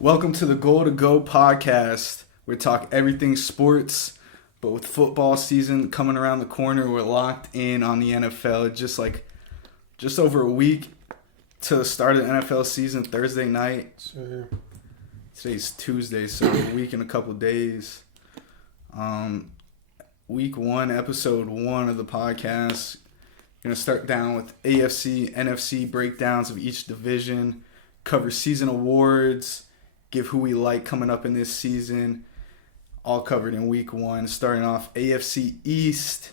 Welcome to the Goal2Go podcast. We talk everything sports, but with football season coming around the corner, we're locked in on the NFL. Just over a week to the start of the NFL season, Thursday night. Sure. Today's Tuesday, so a week and a couple days. Week 1, episode 1 of the podcast. Going to start down with AFC, NFC breakdowns of each division, cover season awards, give who we like coming up in this season, all covered in week 1. Starting off AFC East,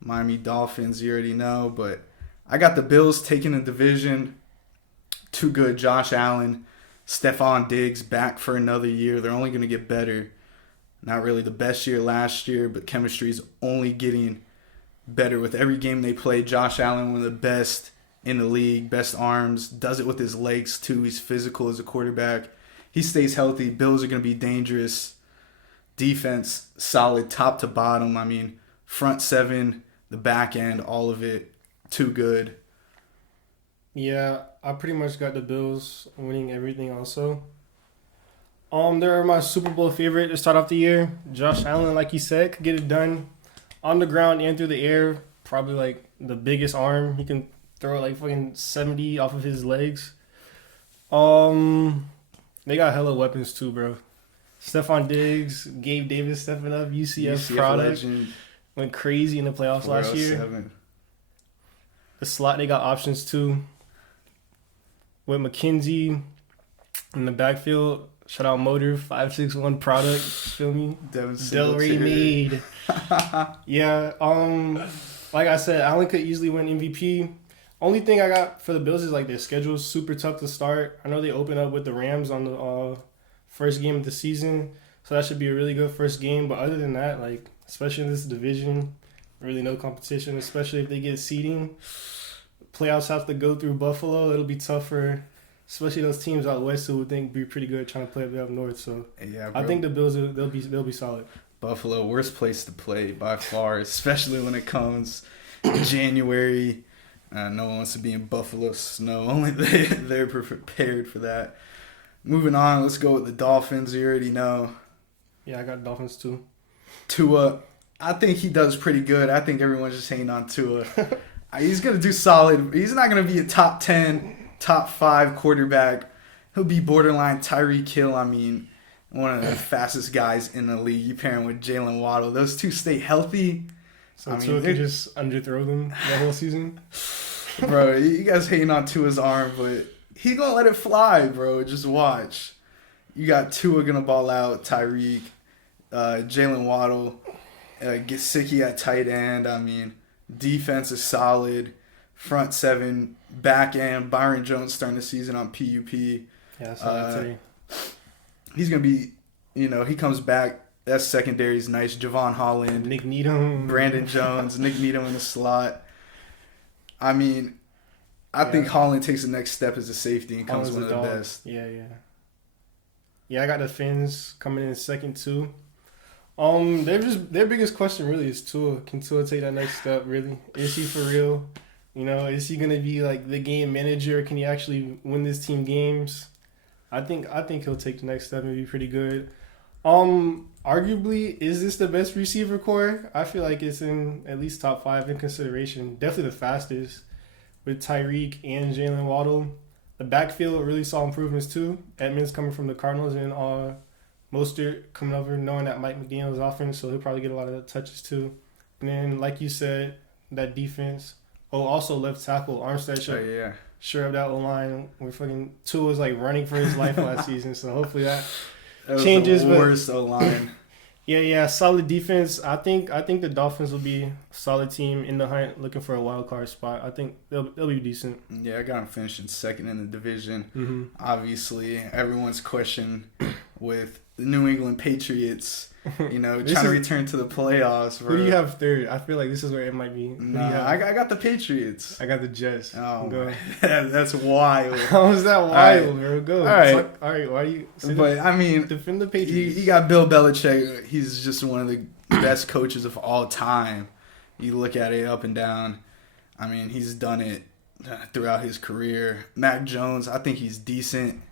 Miami Dolphins, you already know, but I got the Bills taking the division. Too good. Josh Allen, Stephon Diggs back for another year. They're only going to get better. Not really the best year last year, but chemistry is only getting better with every game they play. Josh Allen, one of the best in the league, best arms, does it with his legs too. He's physical as a quarterback. He stays healthy. Bills are going to be dangerous. Defense, solid top to bottom. I mean, front seven, the back end, all of it, too good. Yeah, I pretty much got the Bills winning everything also. They're my Super Bowl favorite to start off the year. Josh Allen, like you said, could get it done on the ground and through the air. Probably like the biggest arm. He can throw like fucking 70 off of his legs. They got hella weapons too, bro. Stephon Diggs, Gabe Davis stepping up, UCF product. Legend. Went crazy in the playoffs last year. The slot, they got options too. With McKenzie in the backfield, shout out Motor 561 product. Feel me? Delray made. Yeah. Like I said, Allen could easily win MVP. Only thing I got for the Bills is like their schedule is super tough to start. I know they open up with the Rams on the first game of the season, so that should be a really good first game. But other than that, like especially in this division, really no competition. Especially if they get seeding, playoffs have to go through Buffalo. It'll be tougher, especially those teams out west who would think be pretty good trying to play up north. So yeah, bro. I think the Bills they'll be solid. Buffalo, worst place to play by far, especially when it comes January. No one wants to be in Buffalo snow. Only they're prepared for that. Moving on, let's go with the Dolphins. You already know. Yeah, I got Dolphins too. Tua, I think he does pretty good. I think everyone's just hating on Tua. He's going to do solid. He's not going to be a top 10, top 5 quarterback. He'll be borderline Tyreek Hill. I mean, one of the fastest guys in the league. You pair him with Jalen Waddle. Those two stay healthy. So Tua can just underthrow them the whole season? Bro, you guys hating on Tua's arm, but he gonna let it fly, bro. Just watch. You got Tua gonna ball out, Tyreek, Jalen Waddle, Gesicki at tight end. I mean, defense is solid. Front seven, back end. Byron Jones starting the season on PUP. Yeah, that's what I tell you. He's gonna be, he comes back. That secondary is nice. Javon Holland. Nick Needham. Brandon Jones. Nick Needham in the slot. I mean, I think Holland takes the next step as a safety and becomes one of the best. Yeah. Yeah, I got the Finns coming in second too. Their biggest question really is Tua. Can Tua take that next step, really? Is he for real? Is he going to be like the game manager? Can he actually win this team games? I think he'll take the next step and be pretty good. Arguably, is this the best receiver core? I feel like it's in at least top 5 in consideration. Definitely the fastest with Tyreek and Jalen Waddle. The backfield really saw improvements too. Edmonds coming from the Cardinals and Mostert coming over knowing that Mike McDaniel's offense, so he'll probably get a lot of touches too. And then, like you said, that defense. Oh, also left tackle Armstead. Sure of that O-line. We're fucking Tua was like running for his life last season, so hopefully that changes. The worst O-line. Yeah, solid defense. I think the Dolphins will be a solid team in the hunt, looking for a wild card spot. I think they'll be decent. Yeah, I got them finishing second in the division. Mm-hmm. Obviously, everyone's question with the New England Patriots, trying to return to the playoffs. Bro. Who do you have third? I feel like this is where it might be. I got the Patriots. I got the Jets. Oh, go. That's wild. How is that wild, bro? Go. All right. All right, why do you... defend the Patriots. You got Bill Belichick. He's just one of the best coaches of all time. You look at it up and down. I mean, he's done it throughout his career. Mac Jones, I think he's decent.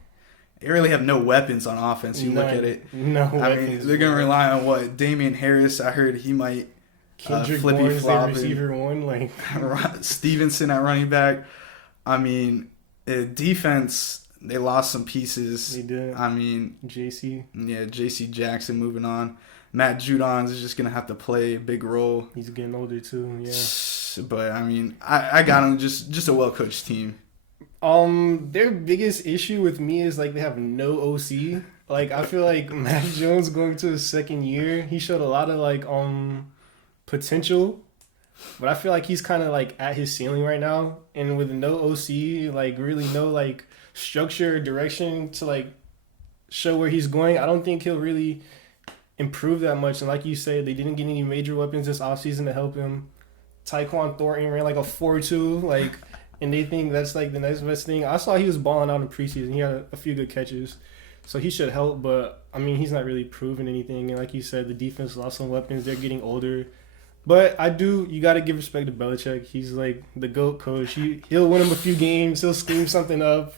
they really have no weapons on offense. You look at it. No weapons. I mean, they're going to rely on what? Damian Harris, I heard he might flippy flop. Receiver one, like Stevenson at running back. I mean, defense, they lost some pieces. They did. I mean, JC Jackson moving on. Matt Judon is just going to have to play a big role. He's getting older too, yeah. But, I mean, I got him just a well-coached team. Their biggest issue with me is, like, they have no OC. Like, I feel like Mac Jones going to his second year, he showed a lot of, like, potential. But I feel like he's kind of, like, at his ceiling right now. And with no OC, like, really no, like, structure or direction to, like, show where he's going, I don't think he'll really improve that much. And like you said, they didn't get any major weapons this offseason to help him. Tyquan Thornton ran, like, a 4.2, like... And they think that's, like, the next best thing. I saw he was balling out in preseason. He had a few good catches. So he should help. But, I mean, he's not really proving anything. And like you said, the defense lost some weapons. They're getting older. But you got to give respect to Belichick. He's, like, the GOAT coach. He'll win him a few games. He'll scheme something up.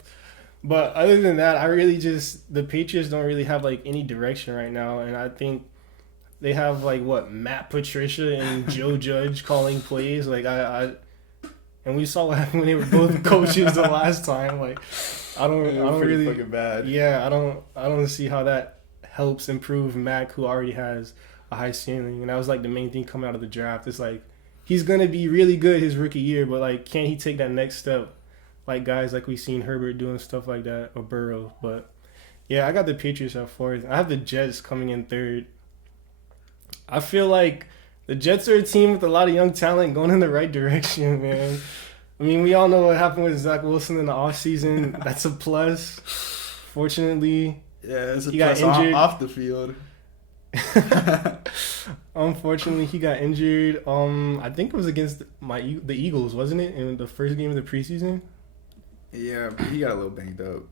But other than that, the Patriots don't really have, like, any direction right now. And I think they have, like, Matt Patricia and Joe Judge calling plays. Like, and we saw what happened when they were both coaches the last time. Like, I don't really fucking bad. Yeah, I don't see how that helps improve Mac, who already has a high ceiling. And that was, like, the main thing coming out of the draft. It's like he's gonna be really good his rookie year, but, like, can he take that next step? Like guys like we've seen Herbert doing stuff like that, or Burrow. But yeah, I got the Patriots at fourth. I have the Jets coming in third. I feel like the Jets are a team with a lot of young talent going in the right direction, man. I mean, we all know what happened with Zach Wilson in the offseason. That's a plus. Fortunately, yeah, it's a plus off the field. Unfortunately, he got injured. I think it was against the Eagles, wasn't it, in the first game of the preseason? Yeah, but he got a little banged up.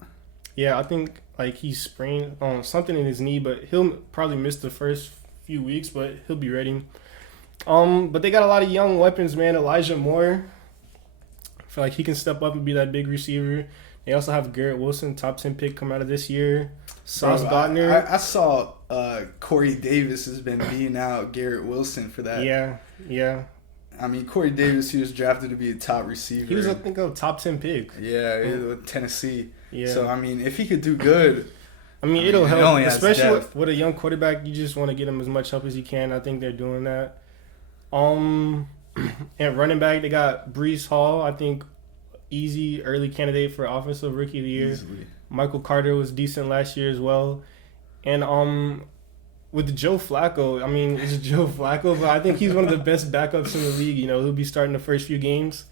Yeah, I think, like, he sprained something in his knee, but he'll probably miss the first few weeks, but he'll be ready. But they got a lot of young weapons, man. Elijah Moore, I feel like he can step up and be that big receiver. They also have Garrett Wilson, top 10 pick coming out of this year. Sauce Gardner. I saw Corey Davis has been beating out Garrett Wilson for that. Yeah. I mean, Corey Davis, he was drafted to be a top receiver. He was, I think, a top 10 pick. Yeah, with Tennessee. Yeah. So, I mean, if he could do good... I mean, it'll help, especially with a young quarterback. You just want to get him as much help as you can. I think they're doing that. And running back, they got Breece Hall. I think easy early candidate for offensive rookie of the year. Easily. Michael Carter was decent last year as well. And with Joe Flacco, I mean, it's Joe Flacco, but I think he's one of the best backups in the league. You know, he'll be starting the first few games.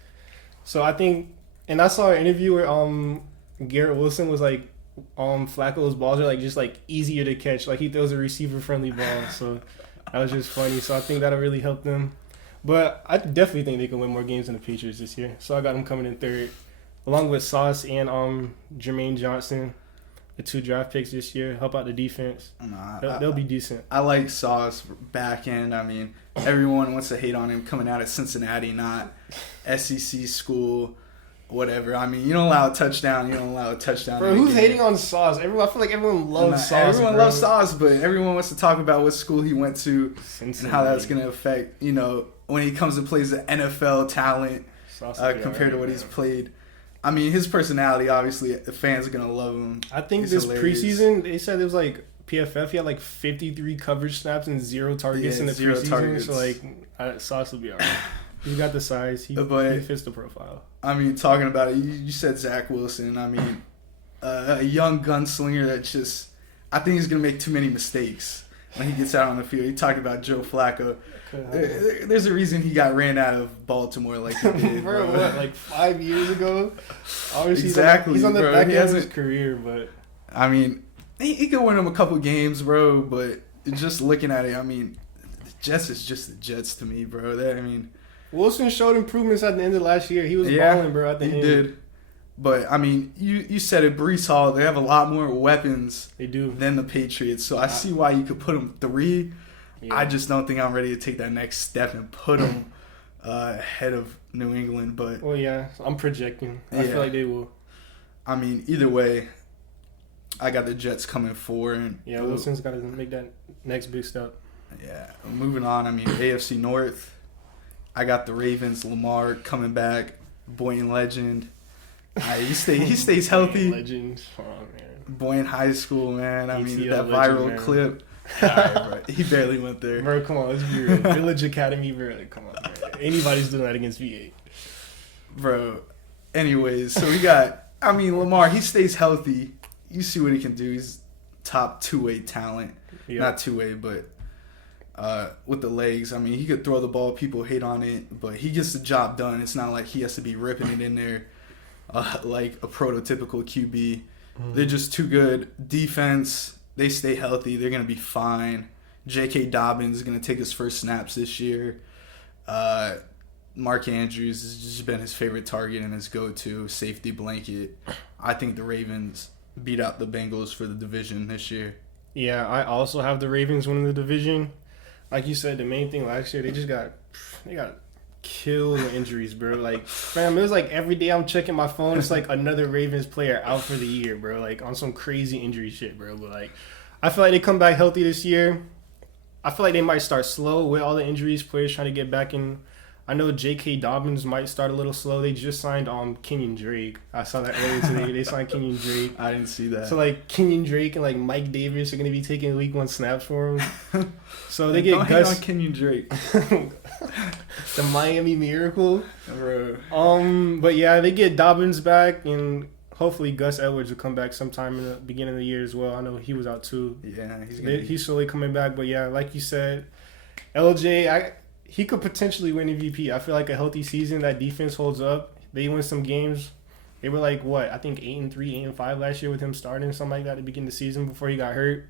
So I think, and I saw an interview where Garrett Wilson was like, Flacco's balls are, like, just, like, easier to catch. Like, he throws a receiver-friendly ball. So that was just funny. So I think that'll really help them. But I definitely think they can win more games than the Patriots this year. So I got them coming in third, along with Sauce and Jermaine Johnson, the 2 draft picks this year. Help out the defense. They'll be decent. I like Sauce back end. I mean, everyone wants to hate on him coming out of Cincinnati, not SEC school. Whatever. I mean, you don't allow a touchdown. Bro, who's hating on Sauce? I feel like everyone loves Sauce. Everyone loves Sauce, but everyone wants to talk about what school he went to Cincinnati. And how that's going to affect, when he comes and plays the NFL talent compared to what he's played. I mean, his personality, obviously, the fans are going to love him. I think this preseason, they said it was like PFF, he had like 53 coverage snaps and 0 targets in the preseason. Targets. So, like, Sauce will be all right. He got the size. He fits the profile. I mean, talking about it, you said Zach Wilson. I mean, a young gunslinger that just, I think he's going to make too many mistakes when he gets out on the field. You talked about Joe Flacco. There's a reason he got ran out of Baltimore like he did. Bro, what, like 5 years ago? Obviously, exactly. He's on the back end of his career, but... I mean, he could win him a couple games, bro, but just looking at it, I mean, the Jets is just the Jets to me, bro. Wilson showed improvements at the end of last year. He was balling, bro, at the end. He did. But, I mean, you said it, Breece Hall, they have a lot more weapons than the Patriots. So I see why you could put them 3. Yeah. I just don't think I'm ready to take that next step and put them ahead of New England. But well, yeah, I'm projecting. I feel like they will. I mean, either way, I got the Jets coming 4. And yeah, Wilson's got to make that next big step. Yeah, moving on. I mean, AFC North. I got the Ravens. Lamar coming back. Boying legend. He stays healthy. Legend. Oh, man. Boying high school, man. I mean, that viral legend, clip. Right, he barely went there. Bro, come on. Let's be real. Village Academy, bro. Come on, man. Anybody's doing that against V8. Bro. Anyways, so we got... I mean, Lamar, he stays healthy. You see what he can do. He's top two-way talent. Yep. Not two-way, but with the legs. I mean, he could throw the ball. People hate on it, but he gets the job done. It's not like he has to be ripping it in there like a prototypical QB. Mm-hmm. They're just too good. Defense, they stay healthy. They're going to be fine. J.K. Dobbins is going to take his first snaps this year. Mark Andrews has just been his favorite target and his go-to safety blanket. I think the Ravens beat out the Bengals for the division this year. Yeah, I also have the Ravens winning the division. Like you said, the main thing last year, they got killed with injuries, bro. Like, fam, it was like every day I'm checking my phone, it's like another Ravens player out for the year, bro. Like, on some crazy injury shit, bro. But, like, I feel like they come back healthy this year. I feel like they might start slow with all the injuries, players trying to get back in. I know J.K. Dobbins might start a little slow. They just signed Kenyon Drake. I saw that earlier today. They signed Kenyon Drake. I didn't see that. So, like, Kenyon Drake and, like, Mike Davis are going to be taking week 1 snaps for him. So they get Gus. Hate on Kenyon Drake. The Miami Miracle. Bro. But, yeah, they get Dobbins back, and hopefully Gus Edwards will come back sometime in the beginning of the year as well. I know he was out, too. Yeah, he's slowly coming back. But, yeah, like you said, LJ, he could potentially win MVP. I feel like a healthy season, that defense holds up. They win some games. They were like, what? I think 8-3, 8-5 last year with him starting, something like that at the beginning of the season before he got hurt.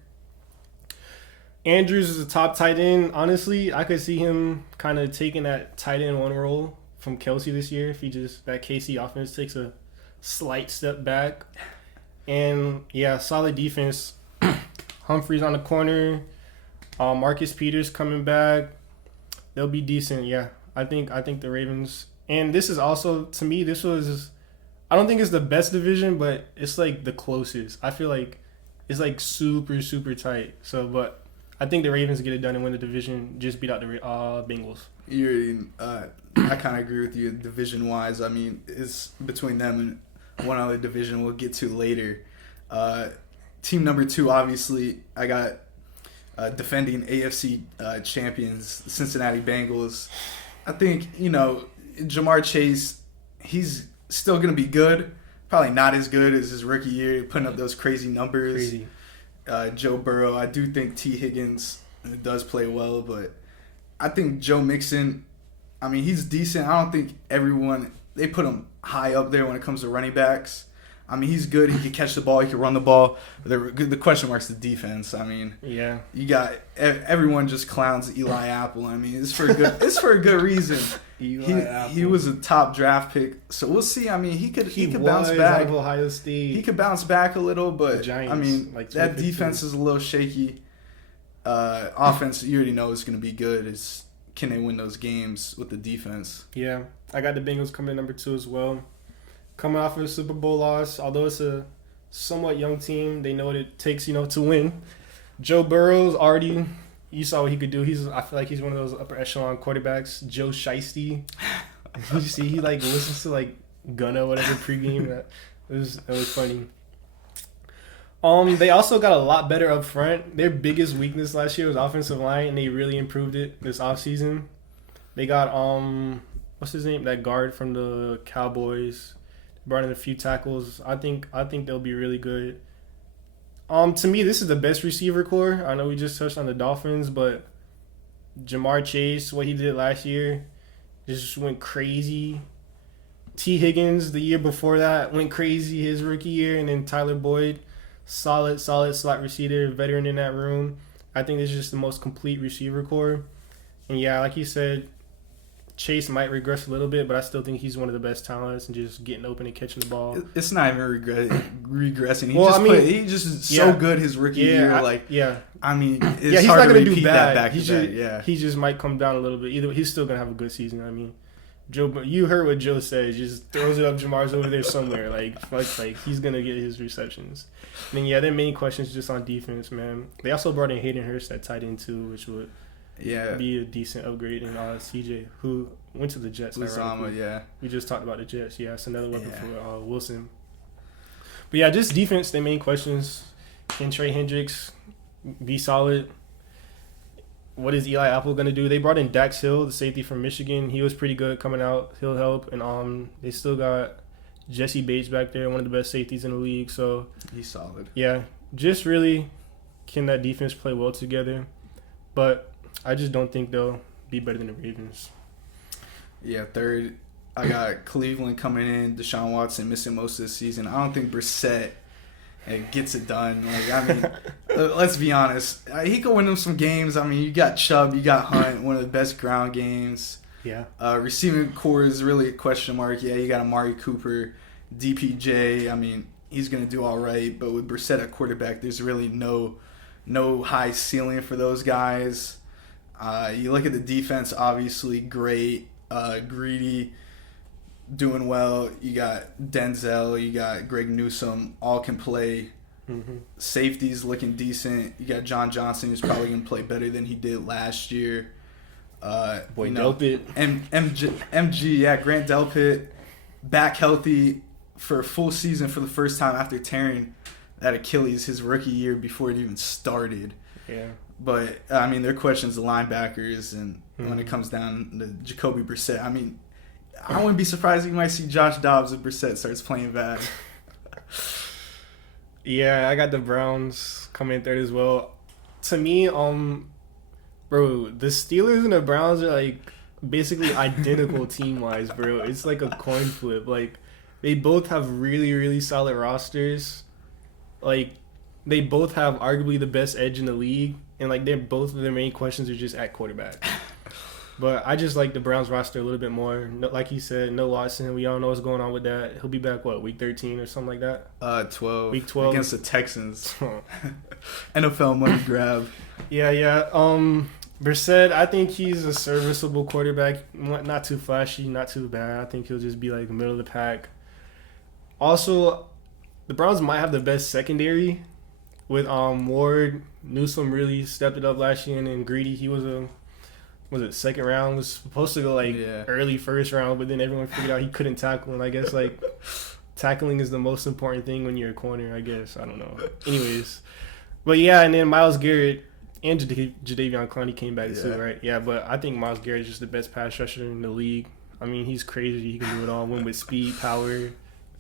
Andrews is a top tight end. Honestly, I could see him kind of taking that tight end 1 role from Kelsey this year if that KC offense takes a slight step back. And, yeah, solid defense. Humphreys on the corner. Marcus Peters coming back. They'll be decent, yeah. I think the Ravens, and this is also, to me, I don't think it's the best division, but it's like the closest. I feel like it's like super, super tight. So, but I think the Ravens get it done and win the division, just beat out the Bengals. I kind of agree with you division-wise. I mean, it's between them and one other division we'll get to later. Team number 2, obviously, I got defending AFC champions, the Cincinnati Bengals. I think, Jamar Chase, he's still going to be good. Probably not as good as his rookie year, putting up those crazy numbers. Crazy. Joe Burrow, I do think T. Higgins does play well, but I think Joe Mixon, I mean, he's decent. I don't think they put him high up there when it comes to running backs. I mean, he's good. He can catch the ball. He can run the ball. The question mark's the defense. I mean, yeah, you got everyone just clowns Eli Apple. I mean, it's for a good reason. He was a top draft pick, so we'll see. I mean, he could bounce back. Out of Ohio State. He could bounce back a little, but Giants, I mean, that defense is a little shaky. Offense, you already know is going to be good. Can they win those games with the defense? Yeah, I got the Bengals coming in number 2 as well. Coming off of a Super Bowl loss, although it's a somewhat young team, they know what it takes, to win. Joe Burrow's already, you saw what he could do. I feel like he's one of those upper echelon quarterbacks. Joe Shiesty. You see, he listens to Gunna, whatever pregame. That was funny. They also got a lot better up front. Their biggest weakness last year was offensive line, and they really improved it this offseason. They got what's his name? That guard from the Cowboys. Brought in a few tackles. I think they'll be really good. To me, this is the best receiver core. I know we just touched on the Dolphins, but Jamar Chase, what he did last year, just went crazy. T. Higgins, the year before that, went crazy his rookie year, and then Tyler Boyd, solid slot receiver, veteran in that room. I think this is just the most complete receiver core. And yeah, like you said, Chase might regress a little bit, but I still think he's one of the best talents and just getting open and catching the ball. It's not even regressing. He just is so good his rookie year. I mean, it's he's hard not to going to repeat do that bad. back to back. Yeah, he just might come down a little bit. Either way, he's still going to have a good season. I mean, Joe, you heard what Joe said. Just throws it up. Jamar's over there somewhere. Like he's gonna get his receptions. And then their main questions just on defense, man. They also brought in Hayden Hurst at tight end too, which would be a decent upgrade. And CJ, who went to the Jets. Uzama, we just talked about the Jets. Yeah, it's another weapon for Wilson. But yeah, just defense. Their main questions. Can Trey Hendricks be solid? What is Eli Apple going to do? They brought in Dax Hill, the safety from Michigan. He was pretty good coming out. He'll help. And they still got Jesse Bates back there, one of the best safeties in the league. So he's solid. Yeah, just really can that defense play well together. But I just don't think they'll be better than the Ravens. Yeah, third, I got Cleveland coming in. Deshaun Watson missing most of the season. I don't think Brissett gets it done. Like, I mean, let's be honest. He could win them some games. I mean, you got Chubb, you got Hunt, one of the best ground games. Yeah. Receiving core is really a question mark. Yeah, you got Amari Cooper, DPJ. I mean, he's going to do all right. But with Brissett at quarterback, there's really no high ceiling for those guys. You look at the defense, obviously great. Greedy, doing well. You got Denzel, you got Greg Newsome, all can play. Mm-hmm. Safety's looking decent. You got John Johnson, who's probably going to play better than he did last year. Delpit. MG, Grant Delpit, back healthy for a full season for the first time after tearing that Achilles his rookie year before it even started. Yeah. But, I mean, their questions, the linebackers, and when it comes down to Jacoby Brissett, I mean, I wouldn't be surprised if you might see Josh Dobbs if Brissett starts playing bad. Yeah, I got the Browns coming in third as well. To me, bro, the Steelers and the Browns are like basically identical team-wise, bro. It's like a coin flip. Like, they both have really, really solid rosters. Like, they both have arguably the best edge in the league, and like both of their main questions are just at quarterback. But I just like the Browns roster a little bit more. No, like he said, no Watson. We all know what's going on with that. He'll be back, week 13 or something like that? 12. Week 12. Against the Texans. NFL money grab. Yeah. Brissett, I think he's a serviceable quarterback. Not too flashy, not too bad. I think he'll just be like middle of the pack. Also, the Browns might have the best secondary with Ward. Newsome really stepped it up last year, and then Greedy, he was second round, was supposed to go early first round, but then everyone figured out he couldn't tackle, and I guess like tackling is the most important thing when you're a corner, I guess. I don't know. Anyways, but yeah, and then Myles Garrett and Jadeveon Clowney came back too, right? Yeah, but I think Myles Garrett is just the best pass rusher in the league. I mean, he's crazy. He can do it all. Win with speed, power.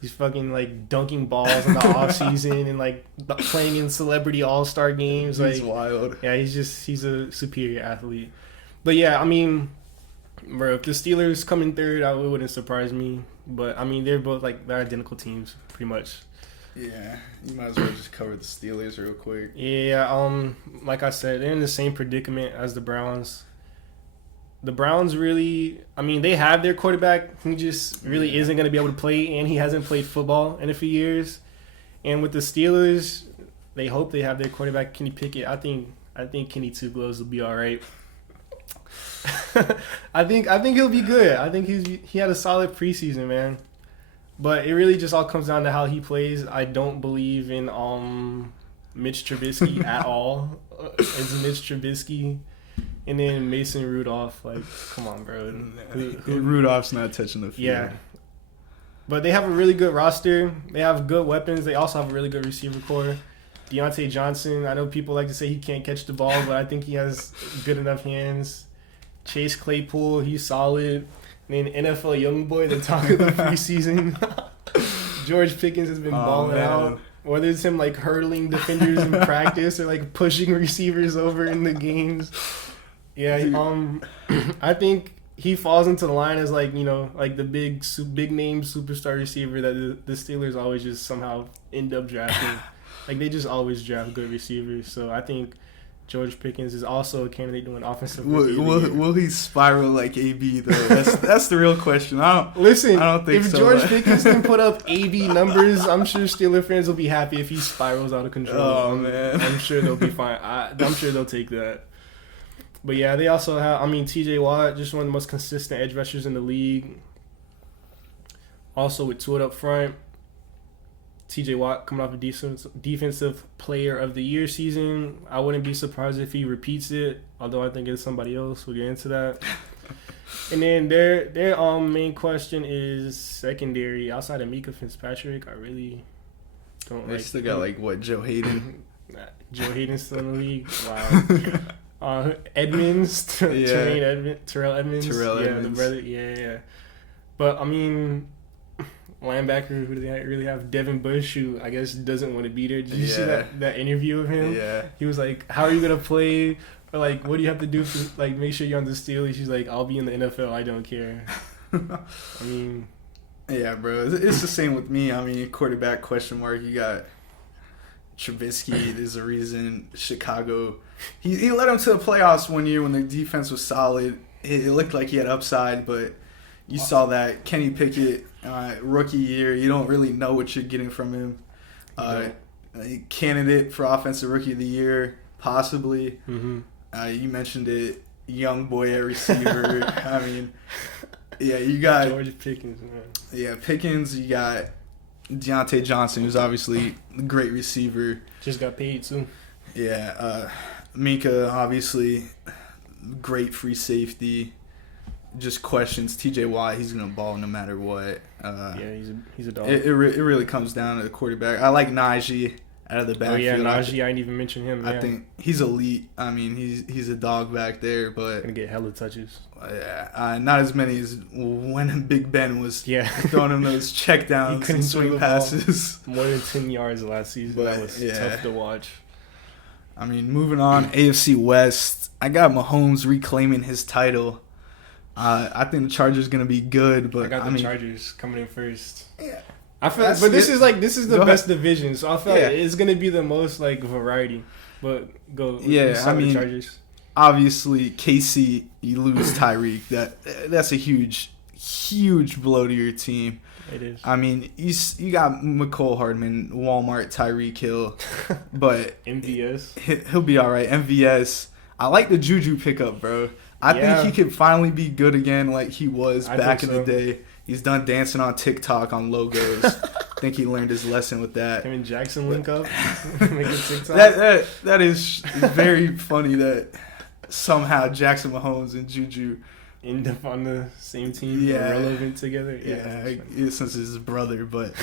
He's fucking like dunking balls in the off season and like playing in celebrity all-star games. He's wild. Yeah, he's a superior athlete. But yeah, I mean, bro, if the Steelers come in third, it wouldn't surprise me. But I mean, they're both they're identical teams, pretty much. Yeah, you might as well just cover the Steelers real quick. Yeah, like I said, they're in the same predicament as the Browns. The Browns really, I mean, they have their quarterback. He just really isn't going to be able to play, and he hasn't played football in a few years. And with the Steelers, they hope they have their quarterback, Kenny Pickett. I think Kenny Two Gloves will be all right. I think he'll be good. I think he had a solid preseason, man. But it really just all comes down to how he plays. I don't believe in Mitch Trubisky at all. It's Mitch Trubisky. And then Mason Rudolph, come on, bro. Rudolph's not touching the field. Yeah. But they have a really good roster. They have good weapons. They also have a really good receiver core. Deontay Johnson, I know people like to say he can't catch the ball, but I think he has good enough hands. Chase Claypool, he's solid. And then NFL young boy, the talk of the preseason. George Pickens has been balling out. Whether it's him hurdling defenders in practice or pushing receivers over in the games. Yeah, I think he falls into the line as the big name superstar receiver that the Steelers always just somehow end up drafting. They just always draft good receivers. So I think George Pickens is also a candidate doing offensive. Will he spiral like AB though? That's the real question. I don't think if so. George Pickens can put up AB numbers, I'm sure Steeler fans will be happy. If he spirals out of control, man, I'm sure they'll be fine. I'm sure they'll take that. But yeah, they also have. I mean, T.J. Watt, just one of the most consistent edge rushers in the league. Also with Tua up front. T.J. Watt coming off a defensive player of the year season. I wouldn't be surprised if he repeats it, although I think it's somebody else. We'll get into that. And then their main question is secondary. Outside of Mika Fitzpatrick, I really don't They still got, Joe Hayden? Joe Hayden's still in the league. Wow. Edmonds, Terrell Edmonds. The brother. Yeah. But, I mean... linebacker who they really have, Devin Bush, who I guess doesn't want to be there. Did you see that interview of him? Yeah. He was like, how are you going to play? Or what do you have to do to make sure you're on the Steelers? He's like, I'll be in the NFL. I don't care. I mean. Yeah, bro. It's the same with me. I mean, quarterback question mark. You got Trubisky. There's a reason Chicago. He led them to the playoffs one year when their defense was solid. It looked like he had upside, but you saw that Kenny Pickett. Rookie year, you don't really know what you're getting from him. Candidate for Offensive Rookie of the Year, possibly. Mm-hmm. You mentioned it, young boy at receiver. I mean, yeah, you got George Pickens, man. Yeah, Pickens. You got Deontay Johnson, who's obviously a great receiver. Just got paid too. Yeah, Minka, obviously, great free safety. Just questions. T.J. Watt, he's gonna ball no matter what. He's a dog. It really comes down to the quarterback. I like Najee out of the backfield. Oh yeah, Najee. I didn't even mention him. I think he's elite. I mean, he's a dog back there, but gonna get hella touches. Yeah, not as many as when Big Ben was throwing him those checkdowns and swing passes. More than 10 yards last season. But, that was tough to watch. I mean, moving on, AFC West. I got Mahomes reclaiming his title. I think the Chargers going to be good, but I got the Chargers coming in first. Yeah, I feel, but this is the best division, so I feel like it's going to be the most variety. But go, yeah. I mean, Chargers. Obviously, KC, you lose Tyreek. That's a huge blow to your team. It is. I mean, you got McCole Hardman, Walmart, Tyreek Hill, but MVS. He'll be all right. MVS. I like the Juju pickup, bro. I think he could finally be good again like he was back in the day. He's done dancing on TikTok on logos. I think he learned his lesson with that. Him and Jackson link up, make a TikTok. That is very funny that somehow Jackson Mahomes and Juju end up on the same team, relevant together. Yeah, since it's his brother. But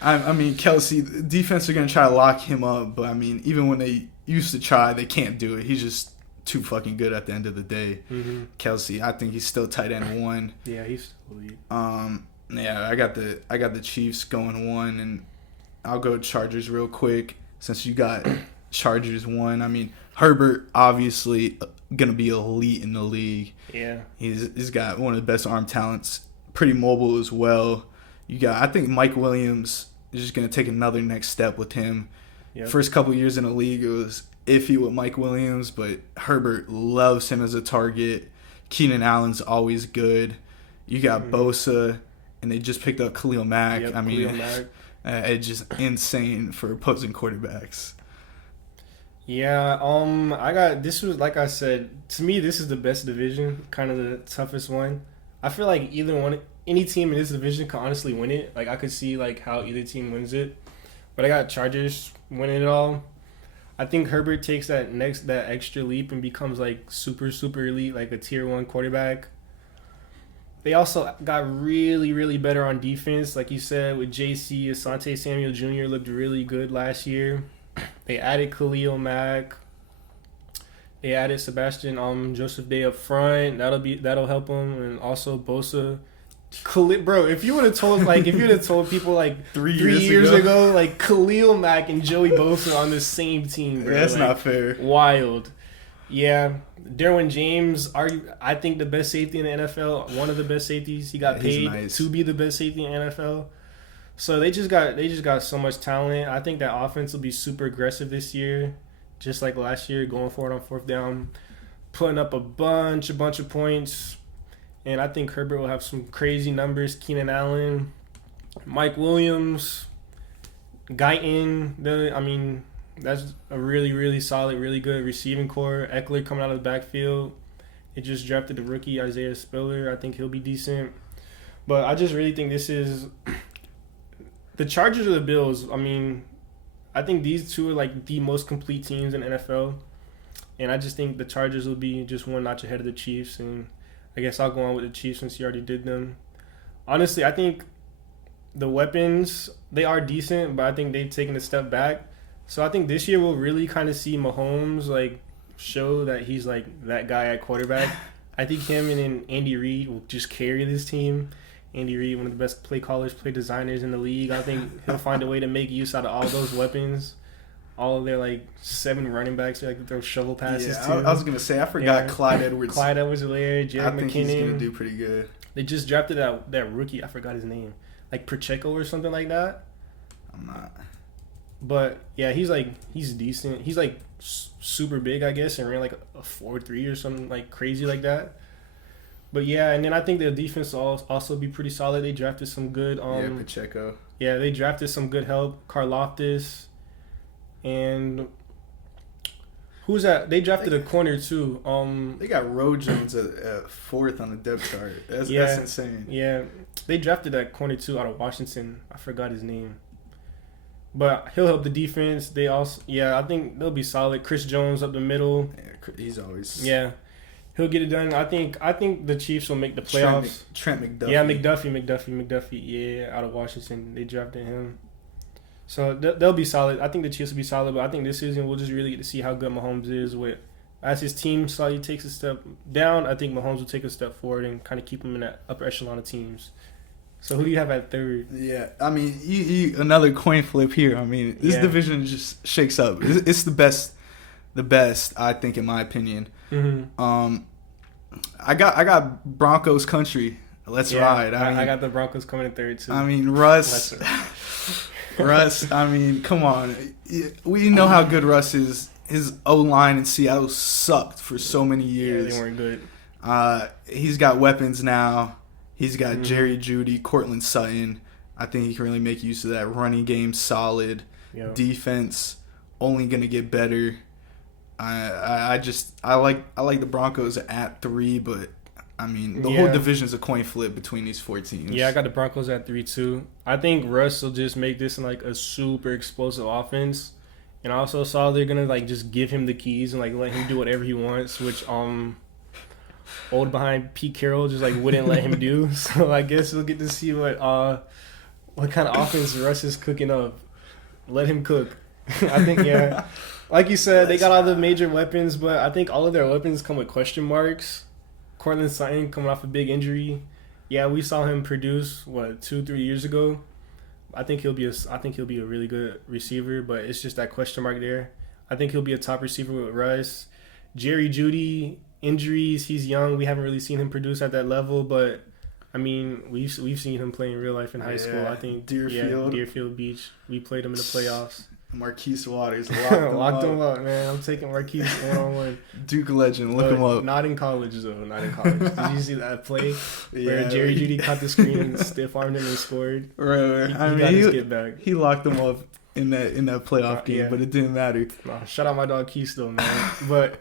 I mean, Kelsey, the defense are going to try to lock him up. But I mean, even when they used to try, they can't do it. He's just too fucking good at the end of the day. Mm-hmm. Kelsey, I think he's still tight end 1. Yeah, he's still elite. Yeah, I got the Chiefs going 1, and I'll go Chargers real quick since you got Chargers 1. I mean, Herbert obviously gonna be elite in the league. Yeah, he's got one of the best arm talents. Pretty mobile as well. I think Mike Williams is just gonna take another next step with him. Yep. First couple years in the league, it was iffy with Mike Williams, but Herbert loves him as a target. Keenan Allen's always good. You got Bosa, and they just picked up Khalil Mack. Yep, I mean, it's just insane for opposing quarterbacks. Yeah, this was, like I said, to me, this is the best division, kind of the toughest one. I feel like any team in this division could honestly win it. Like, I could see, how either team wins it. But I got Chargers winning it all. I think Herbert takes that extra leap and becomes super, super elite, like a tier 1 quarterback. They also got really, really better on defense. Like you said, with JC, Asante Samuel Jr. looked really good last year. They added Khalil Mack. They added Sebastian Joseph Day up front. That'll help them. And also Bosa. Bro, if you would have told people 3 years ago, Khalil Mack and Joey Bosa on the same team, bro. That's not fair. Wild. Yeah. Derwin James, I think the best safety in the NFL, one of the best safeties. He got paid to be the best safety in the NFL. So they just got so much talent. I think that offense will be super aggressive this year, just like last year, going for it on 4th down, putting up a bunch of points. And I think Herbert will have some crazy numbers. Keenan Allen, Mike Williams, Guyton. That's a really, really solid, really good receiving core. Eckler coming out of the backfield. It just drafted the rookie Isaiah Spiller. I think he'll be decent. But I just really think this is the Chargers or the Bills. I mean, I think these two are like the most complete teams in NFL. And I just think the Chargers will be just one notch ahead of the Chiefs. And I guess I'll go on with the Chiefs since you already did them. Honestly, I think the weapons, they are decent, but I think they've taken a step back. So I think this year we'll really kind of see Mahomes like show that he's like that guy at quarterback. I think him and then Andy Reid will just carry this team. Andy Reid, one of the best play callers, play designers in the league. I think he'll find a way to make use out of all those weapons. All of their like 7 running backs, they like to throw shovel passes to. I was gonna say I forgot Clyde Edwards. Clyde Edwards-Helaire, Jerick McKinnon. I think he's gonna do pretty good. They just drafted that rookie. I forgot his name, like Pacheco or something like that. I'm not. But yeah, he's decent. He's like super big, I guess, and ran like a 4.3 or something like crazy like that. But yeah, and then I think their defense will also be pretty solid. They drafted some good. Pacheco. Yeah, they drafted some good help. Karlaftis. And who's that? They drafted a corner too. They got Roe Jones at 4th on the depth chart. That's insane. Yeah, they drafted that corner too out of Washington. I forgot his name, but he'll help the defense. They also, I think they'll be solid. Chris Jones up the middle. Yeah, he's always. Yeah, he'll get it done. I think the Chiefs will make the playoffs. Trent McDuffie. Yeah, McDuffie. Yeah, out of Washington, they drafted him. So they'll be solid. I think the Chiefs will be solid, but I think this season we'll just really get to see how good Mahomes is. As his team slightly takes a step down, I think Mahomes will take a step forward and kind of keep him in that upper echelon of teams. So who do you have at 3rd? Yeah, I mean, you another coin flip here. I mean, this division just shakes up. It's the best, I think, in my opinion. Mm-hmm. I got Broncos country. Let's ride. I got the Broncos coming in 3rd too. I mean, Russ, I mean, come on. We know how good Russ is. His O-line in Seattle sucked for so many years. Yeah, they weren't good. He's got weapons now. He's got Jerry Jeudy, Cortland Sutton. I think he can really make use of that. Running game solid. Yep. Defense only going to get better. I like the Broncos at 3, but I mean, the whole division's a coin flip between these 4 teams. Yeah, I got the Broncos at 3 too. I think Russ will just make this like a super explosive offense. And I also saw they're gonna like just give him the keys and like let him do whatever he wants, which old behind Pete Carroll just like wouldn't let him do. So I guess we'll get to see what kind of offense Russ is cooking up. Let him cook. I think like you said, they got all the major weapons, but I think all of their weapons come with question marks. Cortland Sutton coming off a big injury. Yeah, we saw him produce 2-3 years ago. I think he'll be a really good receiver, but it's just that question mark there. I think he'll be a top receiver with Russ. Jerry Jeudy, injuries, he's young. We haven't really seen him produce at that level, but I mean, we've seen him play in real life in high school. I think Deerfield Beach. We played him in the playoffs. Marquise Waters locked him up, man. I'm taking Marquise 1-on-1. Duke legend, look him up. Not in college though. Did you see that play where Jerry Jeudy caught the screen and stiff armed him and scored? Right. He got his get back. He locked him up in that playoff game, but it didn't matter. Shout out my dog Keith though, man. But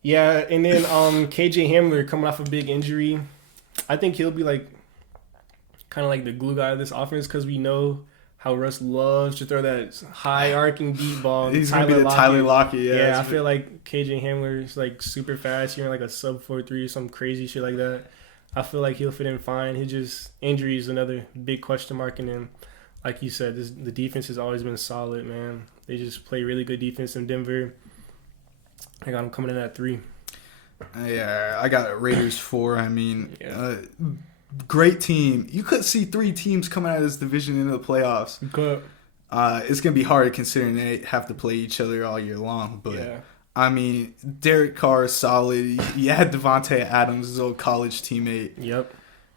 yeah, and then KJ Hamler coming off a big injury. I think he'll be like kind of like the glue guy of this offense because we know how Russ loves to throw that high arcing deep ball. He's going to be the Tyler Lockett. Yeah, I feel like KJ Hamler is like super fast. You're like a sub 4.3, some crazy shit like that. I feel like he'll fit in fine. Injury is another big question mark. And then, like you said, the defense has always been solid, man. They just play really good defense in Denver. I got them coming in at 3. Yeah, I got Raiders 4. I mean, great team. You could see 3 teams coming out of this division into the playoffs. You could. It's going to be hard considering they have to play each other all year long. But, I mean, Derek Carr is solid. You had Devontae Adams, his old college teammate. Yep.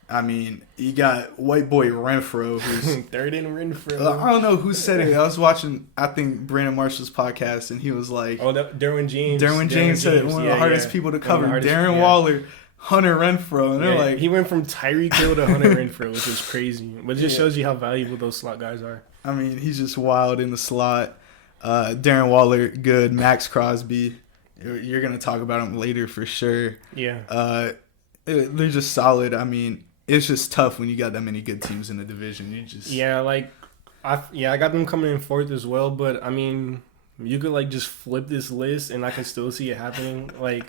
I mean, you got white boy Renfro, who's third in Renfro. I don't know who said it. I was watching, I think, Brandon Marshall's podcast, and he was like, Derwin James. Derwin James said it, one of the hardest people to cover. Darren Waller, Hunter Renfro, and they're like, he went from Tyreek Hill to Hunter Renfro, which is crazy. But it just shows you how valuable those slot guys are. I mean, he's just wild in the slot. Darren Waller, good. Max Crosby, you're going to talk about him later for sure. Yeah. They're just solid. I mean, it's just tough when you got that many good teams in the division. I got them coming in fourth as well, but I mean, you could like just flip this list and I can still see it happening. Like,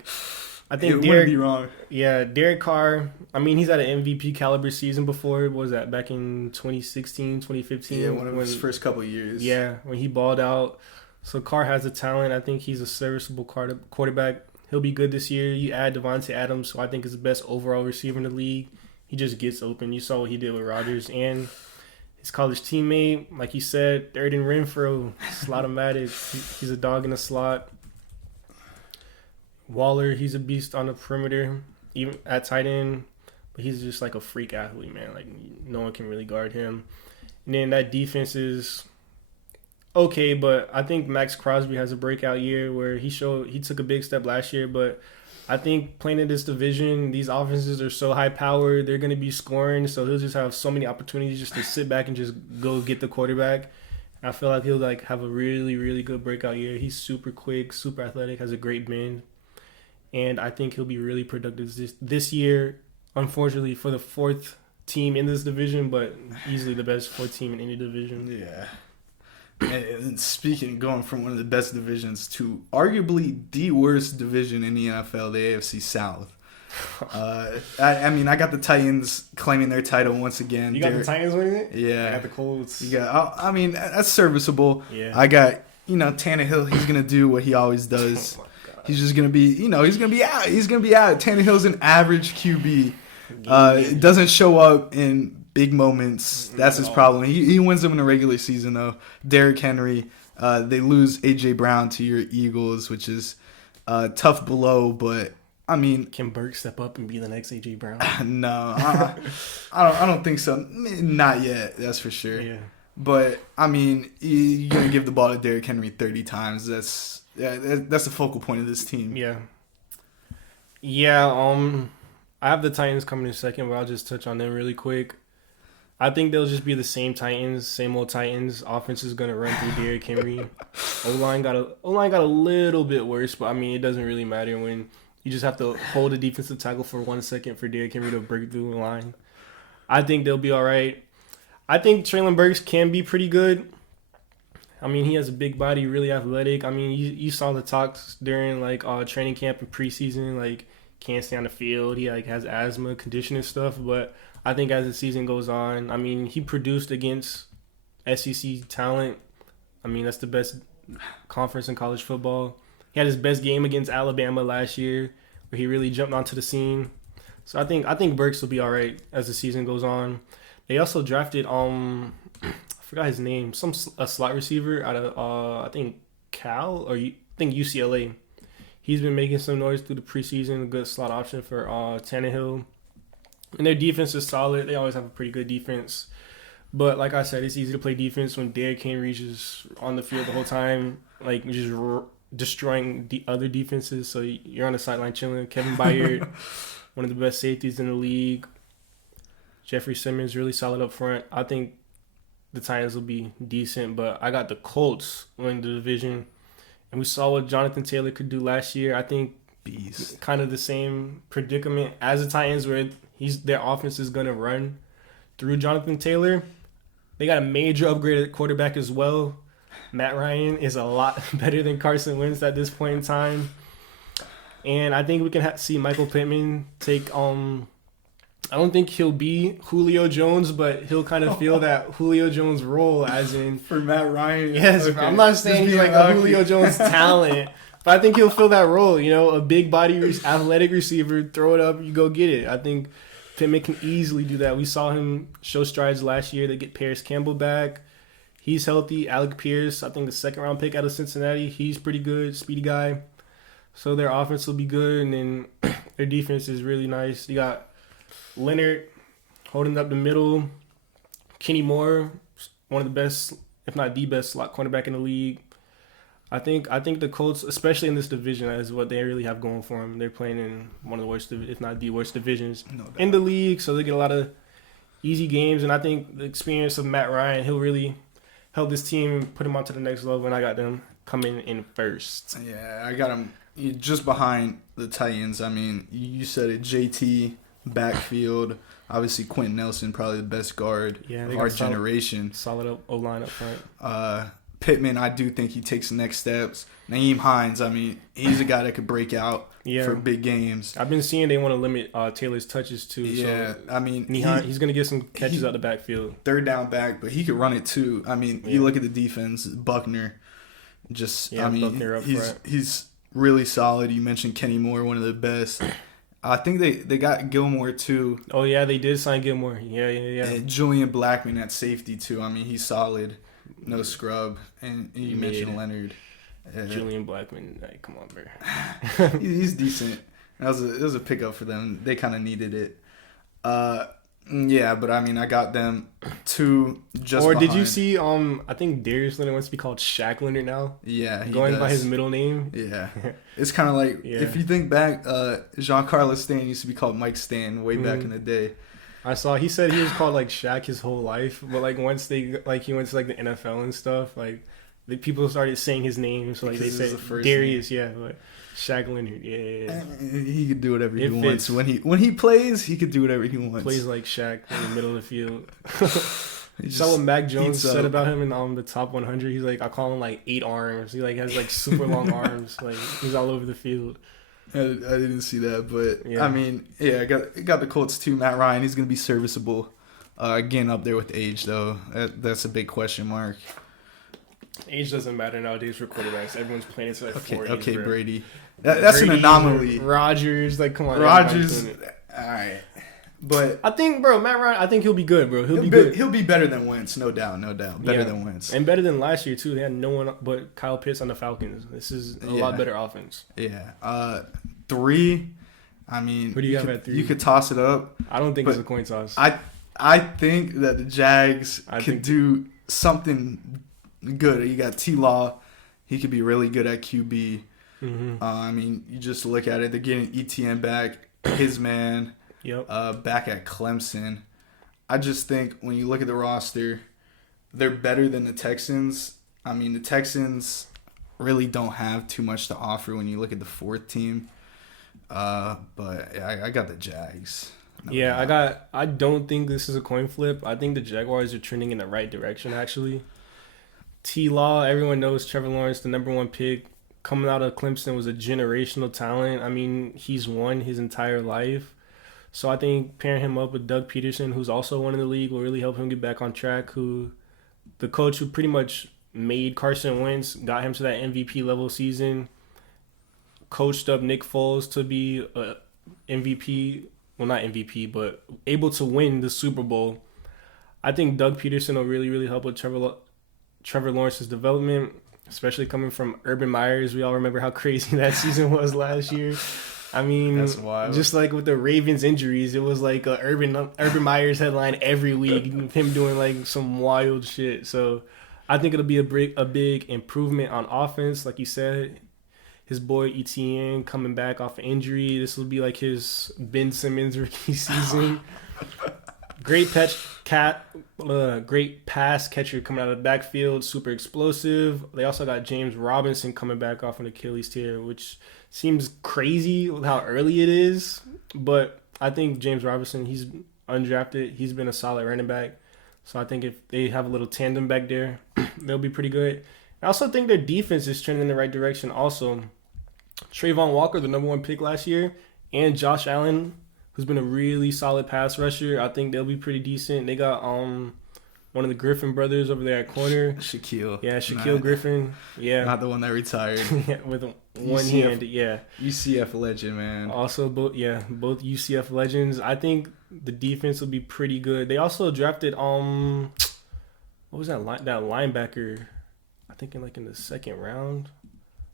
I think it wouldn't be wrong. Yeah, Derek Carr. I mean, he's had an MVP caliber season before. What was that, back in 2016, 2015? Yeah, one of his first couple of years. Yeah, when he balled out. So Carr has the talent. I think he's a serviceable quarterback. He'll be good this year. You add Devontae Adams, who I think is the best overall receiver in the league. He just gets open. You saw what he did with Rodgers and his college teammate. Like you said, third and Renfro, slot-o-matic. He's a dog in the slot. Waller, he's a beast on the perimeter, even at tight end. But he's just like a freak athlete, man. Like, no one can really guard him. And then that defense is okay, but I think Max Crosby has a breakout year where he took a big step last year. But I think playing in this division, these offenses are so high-powered. They're going to be scoring, so he'll just have so many opportunities just to sit back and just go get the quarterback. I feel like he'll like have a really, really good breakout year. He's super quick, super athletic, has a great bend. And I think he'll be really productive this year, unfortunately, for the fourth team in this division, but easily the best fourth team in any division. Yeah. And speaking, going from one of the best divisions to arguably the worst division in the NFL, the AFC South. I mean, I got the Titans claiming their title once again. You got the Titans winning it? Yeah. I got the Colts. I mean, that's serviceable. Yeah. I got, Tannehill. He's going to do what he always does. He's just going to be, he's going to be out. He's going to be out. Tannehill's an average QB. It doesn't show up in big moments. That's his problem. He wins them in the regular season, though. Derrick Henry. They lose A.J. Brown to your Eagles, which is tough blow, but I mean, can Burke step up and be the next A.J. Brown? No, I don't think so. Not yet, that's for sure. Yeah. But I mean, you're gonna give the ball to Derrick Henry 30 times. That's the focal point of this team. Yeah. Yeah. I have the Titans coming in second, but I'll just touch on them really quick. I think they'll just be the same Titans, same old Titans. Offense is gonna run through Derrick Henry. O-line got a little bit worse, but I mean, it doesn't really matter when you just have to hold a defensive tackle for 1 second for Derrick Henry to break through the line. I think they'll be all right. I think Treylon Burks can be pretty good. I mean, he has a big body, really athletic. I mean, you saw the talks during like training camp and preseason, like can't stay on the field. He like has asthma, conditioning stuff. But I think as the season goes on, I mean, he produced against SEC talent. I mean, that's the best conference in college football. He had his best game against Alabama last year, where he really jumped onto the scene. So I think Burks will be all right as the season goes on. They also drafted I forgot his name, a slot receiver out of I think UCLA. He's been making some noise through the preseason, a good slot option for Tannehill. And their defense is solid. They always have a pretty good defense. But like I said, it's easy to play defense when Derrick Henry's just on the field the whole time, like just destroying the other defenses. So you're on the sideline chilling. Kevin Byard, one of the best safeties in the league. Jeffrey Simmons, really solid up front. I think the Titans will be decent, but I got the Colts winning the division. And we saw what Jonathan Taylor could do last year. I think beast. Kind of the same predicament as the Titans, where their offense is going to run through Jonathan Taylor. They got a major upgrade at quarterback as well. Matt Ryan is a lot better than Carson Wentz at this point in time. And I think we can see Michael Pittman take I don't think he'll be Julio Jones, but he'll kind of feel that Julio Jones role, as in for Matt Ryan. Yes, okay. I'm not saying he's like a Julio Jones talent, but I think he'll fill that role. A big body, athletic receiver, throw it up, you go get it. I think Pittman can easily do that. We saw him show strides last year. They get Paris Campbell back. He's healthy. Alec Pierce, I think the second-round pick out of Cincinnati. He's pretty good, speedy guy. So their offense will be good, and then their defense is really nice. You got Leonard holding up the middle. Kenny Moore, one of the best, if not the best, slot cornerback in the league. I think the Colts, especially in this division, is what they really have going for them. They're playing in one of the worst, if not the worst divisions in the league, so they get a lot of easy games. And I think the experience of Matt Ryan, he'll really help this team put them on to the next level, and I got them coming in first. Yeah, I got them just behind the Titans. I mean, you said it, JT, backfield. Obviously, Quentin Nelson, probably the best guard of our generation. Solid O-line up front. Pittman, I do think he takes the next steps. Naeem Hines, I mean, he's a guy that could break out for big games. I've been seeing they want to limit Taylor's touches too. Yeah, so I mean, he's going to get some catches out the backfield. Third down back, but he could run it too. I mean, you look at the defense, Buckner. Buckner up front. He's really solid. You mentioned Kenny Moore, one of the best. I think they got Gilmore too. Oh yeah, they did sign Gilmore. Yeah. And Julian Blackman at safety too. I mean, he's solid, no scrub. And you mentioned Leonard. Julian Blackman, like, come on, bro. He's decent. It was a pickup for them. They kind of needed it. Yeah, but I mean, I got them two just. Or behind. Did you see? I think Darius Leonard wants to be called Shaq Leonard now. Yeah, going by his middle name. Yeah, it's kind of like if you think back, Jean-Carlos Stan used to be called Mike Stan way back in the day. He said he was called like Shaq his whole life, but like once he went to like the NFL and stuff, like the people started saying his name, so like because they said Darius, but Shaq Leonard, yeah. He could do whatever he wants. When he plays, he could do whatever he wants. Plays like Shaq in the middle of the field. Saw what Mac Jones said about him in the top 100. He's like, I call him like 8 arms. He like has like super long arms. Like he's all over the field. I didn't see that, but I mean, I got the Colts too. Matt Ryan, he's gonna be serviceable. Again, up there with age though. That's a big question mark. Age doesn't matter nowadays for quarterbacks. Everyone's playing it to like 40. Okay, Brady. That's Brady, an anomaly. Rodgers, like, come on. Rodgers, all right. But I think, bro, Matt Ryan, I think he'll be good, bro. He'll be good. He'll be better than Wentz, no doubt. Better than Wentz. And better than last year, too. They had no one but Kyle Pitts on the Falcons. This is a lot better offense. Yeah. 3, I mean, who do you have at 3? You could toss it up. I don't think it's a coin toss. I think that the Jags could do something good. You got T-Law. He could be really good at QB. Mm-hmm. I mean, you just look at it. They're getting ETN back, his man, back at Clemson. I just think when you look at the roster, they're better than the Texans. I mean, the Texans really don't have too much to offer when you look at the 4th team. But I got the Jags. I don't think this is a coin flip. I think the Jaguars are trending in the right direction, actually. T-Law, everyone knows Trevor Lawrence, the number 1 pick, coming out of Clemson, was a generational talent. I mean, he's won his entire life. So I think pairing him up with Doug Peterson, who's also won in the league, will really help him get back on track. The coach who pretty much made Carson Wentz, got him to that MVP level season, coached up Nick Foles to be a MVP. Well, not MVP, but able to win the Super Bowl. I think Doug Peterson will really, really help with Trevor Lawrence's development, especially coming from Urban Myers. We all remember how crazy that season was last year. I mean, that's wild. Just like with the Ravens injuries, it was like a Urban Myers headline every week, him doing like some wild shit. So I think it'll be a big improvement on offense, like you said. His boy ETN coming back off an injury. This will be like his Ben Simmons rookie season. Great pass catcher coming out of the backfield, super explosive. They also got James Robinson coming back off an Achilles tear, which seems crazy with how early it is. But I think James Robinson, he's undrafted. He's been a solid running back. So I think if they have a little tandem back there, they'll be pretty good. I also think their defense is trending in the right direction also. Trayvon Walker, the number 1 pick last year, and Josh Allen, who's been a really solid pass rusher. I think they'll be pretty decent. They got one of the Griffin brothers over there at corner. Shaquille. Yeah, Shaquille Griffin. Yeah. Not the one that retired. With one hand, yeah. UCF legend, man. Also, both UCF legends. I think the defense will be pretty good. They also drafted, what was that linebacker? I think in the 2nd round.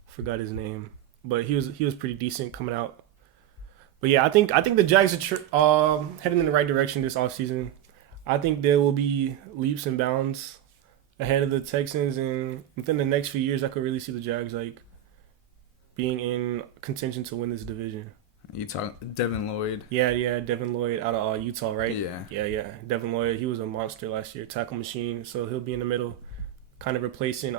Forgot his name. But he was pretty decent coming out. But yeah, I think the Jags are heading in the right direction this offseason. I think there will be leaps and bounds ahead of the Texans, and within the next few years, I could really see the Jags like being in contention to win this division. You talk Devin Lloyd? Yeah, Devin Lloyd out of Utah, right? Yeah. Devin Lloyd, he was a monster last year, tackle machine. So he'll be in the middle. kind of replacing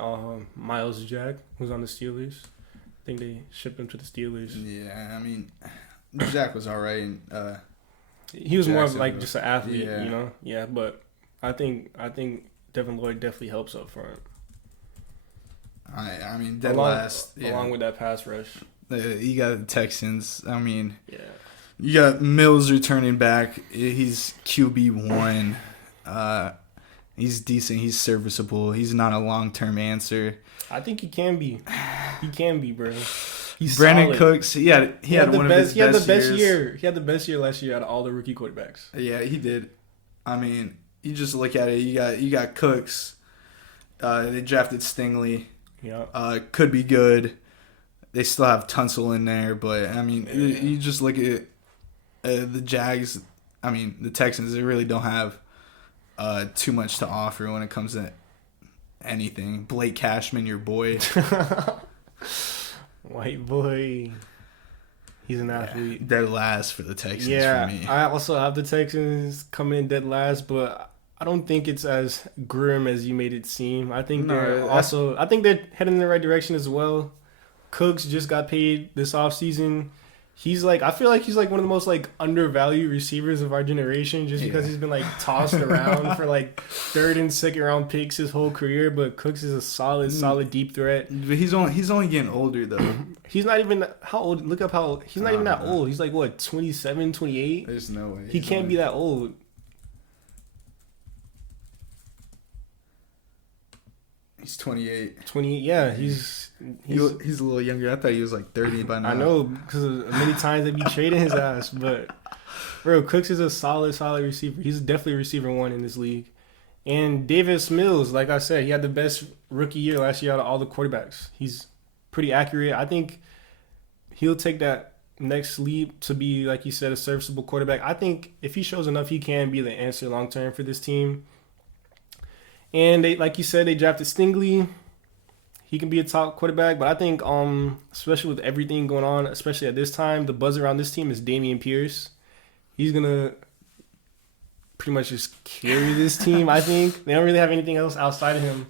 Miles Jack, who's on the Steelers. I think they shipped him to the Steelers. Yeah, I mean, Jack was all right. He was more of like just an athlete, you know? Yeah, but I think Devin Lloyd definitely helps up front. I mean, along with that pass rush. You got the Texans. I mean, you got Mills returning back. He's QB1. He's decent. He's serviceable. He's not a long-term answer. I think he can be. He can be, bro. He's Brandon solid. Cooks. He had one of his best years. He had the best year last year out of all the rookie quarterbacks. Yeah, he did. I mean, you just look at it. You got Cooks. They drafted Stingley. Yeah. Could be good. They still have Tunsil in there, but I mean, you just look at the Jags. I mean, the Texans. They really don't have too much to offer when it comes to anything. Blake Cashman, your boy. White boy. He's an athlete. Dead last for the Texans for me. I also have the Texans coming in dead last, but I don't think it's as grim as you made it seem. I think they're heading in the right direction as well. Cooks just got paid this offseason. I feel like he's like one of the most like undervalued receivers of our generation just because he's been like tossed around for like third and second round picks his whole career. But Cooks is a solid deep threat. But he's only getting older though. He's not even how old. Look up how he's not even that old. He's like what 27, 28. There's no way he can't be that old. He's 28. 28, yeah. He's a little younger. I thought he was like 30 by now. I know, because many times they be trading his ass. But, bro, Cooks is a solid receiver. He's definitely receiver one in this league. And Davis Mills, like I said, he had the best rookie year last year out of all the quarterbacks. He's pretty accurate. I think he'll take that next leap to be, like you said, a serviceable quarterback. I think if he shows enough, he can be the answer long term for this team. And they, like you said, they drafted Stingley. He can be a top quarterback, but I think, especially with everything going on, especially at this time, the buzz around this team is Dameon Pierce. He's gonna pretty much just carry this team. I think they don't really have anything else outside of him.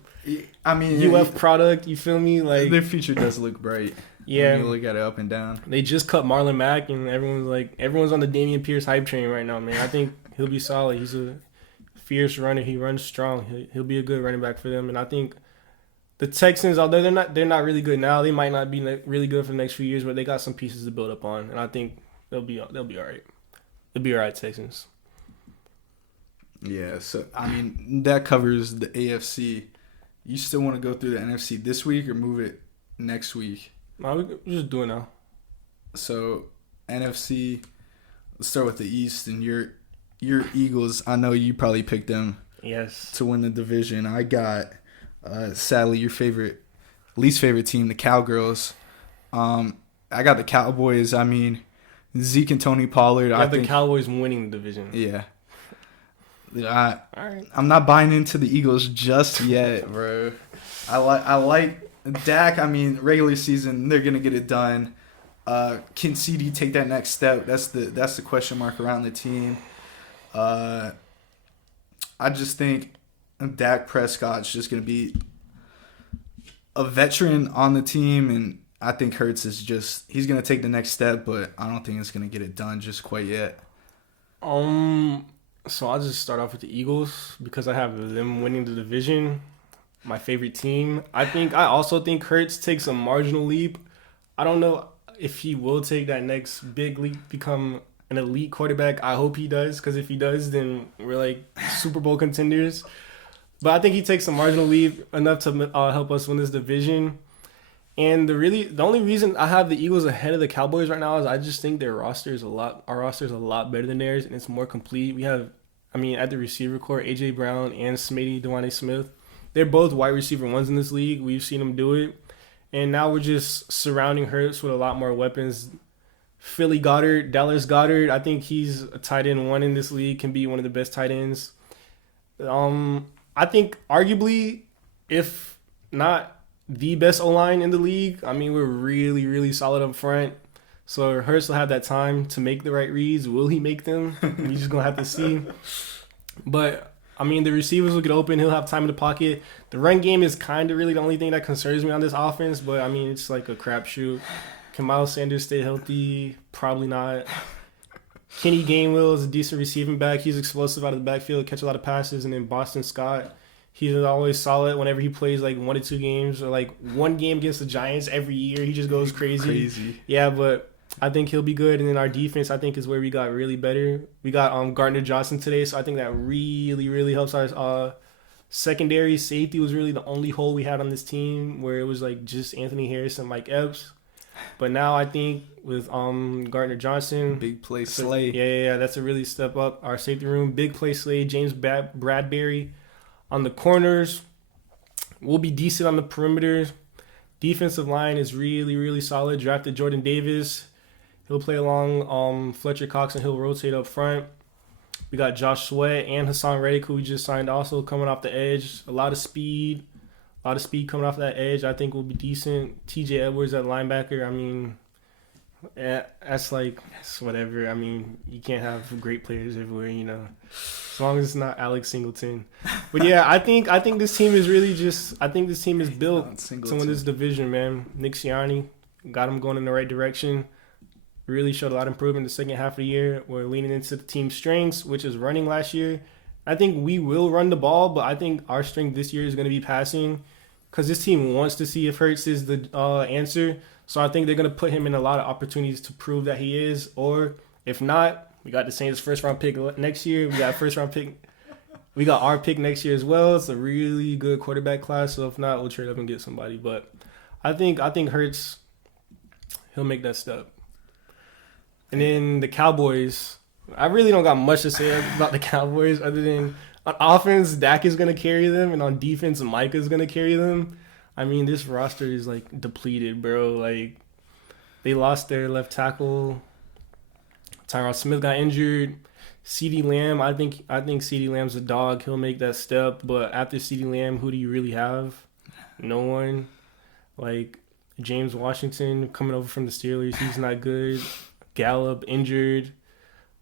I mean, UF product. You feel me? Like their future does look bright. Yeah, you look at it up and down. They just cut Marlon Mack, and everyone's on the Dameon Pierce hype train right now, man. I think he'll be solid. He's a fierce runner. He runs strong. He'll be a good running back for them. And I think the Texans, although they're not really good now, they might not be really good for the next few years, but they got some pieces to build up on. And I think they'll be all right. They'll be all right, Texans. Yeah. So I mean, that covers the AFC. You still want to go through the NFC this week or move it next week? No, we just do it now. So NFC. Let's start with the East and your Eagles. I know you probably picked them. Yes. To win the division. I got, sadly, your least favorite team, the Cowgirls. I got the Cowboys. I mean, Zeke and Tony Pollard. I think the Cowboys winning the division. Yeah. All right. I'm not buying into the Eagles just yet, bro. I like Dak. I mean, regular season, they're gonna get it done. Can CD take that next step? That's the question mark around the team. I just think Dak Prescott's just going to be a veteran on the team, and I think Hurts is he's going to take the next step, but I don't think it's going to get it done just quite yet. So I'll just start off with the Eagles because I have them winning the division, my favorite team. I also think Hurts takes a marginal leap. I don't know if he will take that next big leap, become an elite quarterback. I hope he does, because if he does, then we're like Super Bowl contenders. But I think he takes a marginal leap enough to help us win this division. And the only reason I have the Eagles ahead of the Cowboys right now is I just think our roster is a lot better than theirs, and it's more complete. We have, at the receiver core, AJ Brown and Smitty, Devontae Smith. They're both wide receiver ones in this league. We've seen them do it. And now we're just surrounding Hurts with a lot more weapons. Dallas Goedert, I think he's a tight end one in this league, can be one of the best tight ends. I think arguably, if not the best O-line in the league, we're really, really solid up front. So Hurts will have that time to make the right reads. Will he make them? We're just going to have to see. But I mean, the receivers will get open. He'll have time in the pocket. The run game is kind of really the only thing that concerns me on this offense. But, I mean, it's like a crapshoot. Can Miles Sanders stay healthy? Probably not. Kenny Gainwell is a decent receiving back. He's explosive out of the backfield, catch a lot of passes. And then Boston Scott, he's always solid whenever he plays like 1 or 2 games. Or like one game against the Giants every year. He just goes crazy. Yeah, but I think he'll be good. And then our defense, I think, is where we got really better. We got Gardner Johnson today, so I think that really, really helps our secondary. Safety was really the only hole we had on this team, where it was like just Anthony Harris and Mike Epps. But now I think with Gardner Johnson, big play Slay. Yeah, that's a really step up. Our safety room, big play Slay, James Bradbury on the corners. We'll be decent on the perimeter. Defensive line is really, really solid. Drafted Jordan Davis. He'll play along Fletcher Cox, and he'll rotate up front. We got Josh Sweat and Hassan Reddick, who we just signed, also coming off the edge. A lot of speed coming off that edge. I think will be decent. TJ Edwards at linebacker. I mean, that's whatever. I mean, you can't have great players everywhere, you know, as long as it's not Alex Singleton. But yeah, I think this team is really this team is built to win this division, man. Nick Sirianni got him going in the right direction. Really showed a lot of improvement in the second half of the year. We're leaning into the team's strengths, which is running last year. I think we will run the ball, but I think our strength this year is going to be passing, because this team wants to see if Hurts is the answer. So I think they're going to put him in a lot of opportunities to prove that he is. Or if not, we got the Saints' first-round pick next year. We got a first-round pick. We got our pick next year as well. It's a really good quarterback class. So if not, we'll trade up and get somebody. But I think Hurts, he'll make that step. And then the Cowboys, I really don't got much to say about the Cowboys other than on offense, Dak is going to carry them, and on defense, Micah is going to carry them. I mean, this roster is, like, depleted, bro. Like, they lost their left tackle. Tyron Smith got injured. CeeDee Lamb, I think CeeDee Lamb's a dog. He'll make that step. But after CeeDee Lamb, who do you really have? No one. Like, James Washington coming over from the Steelers, he's not good. Gallup injured,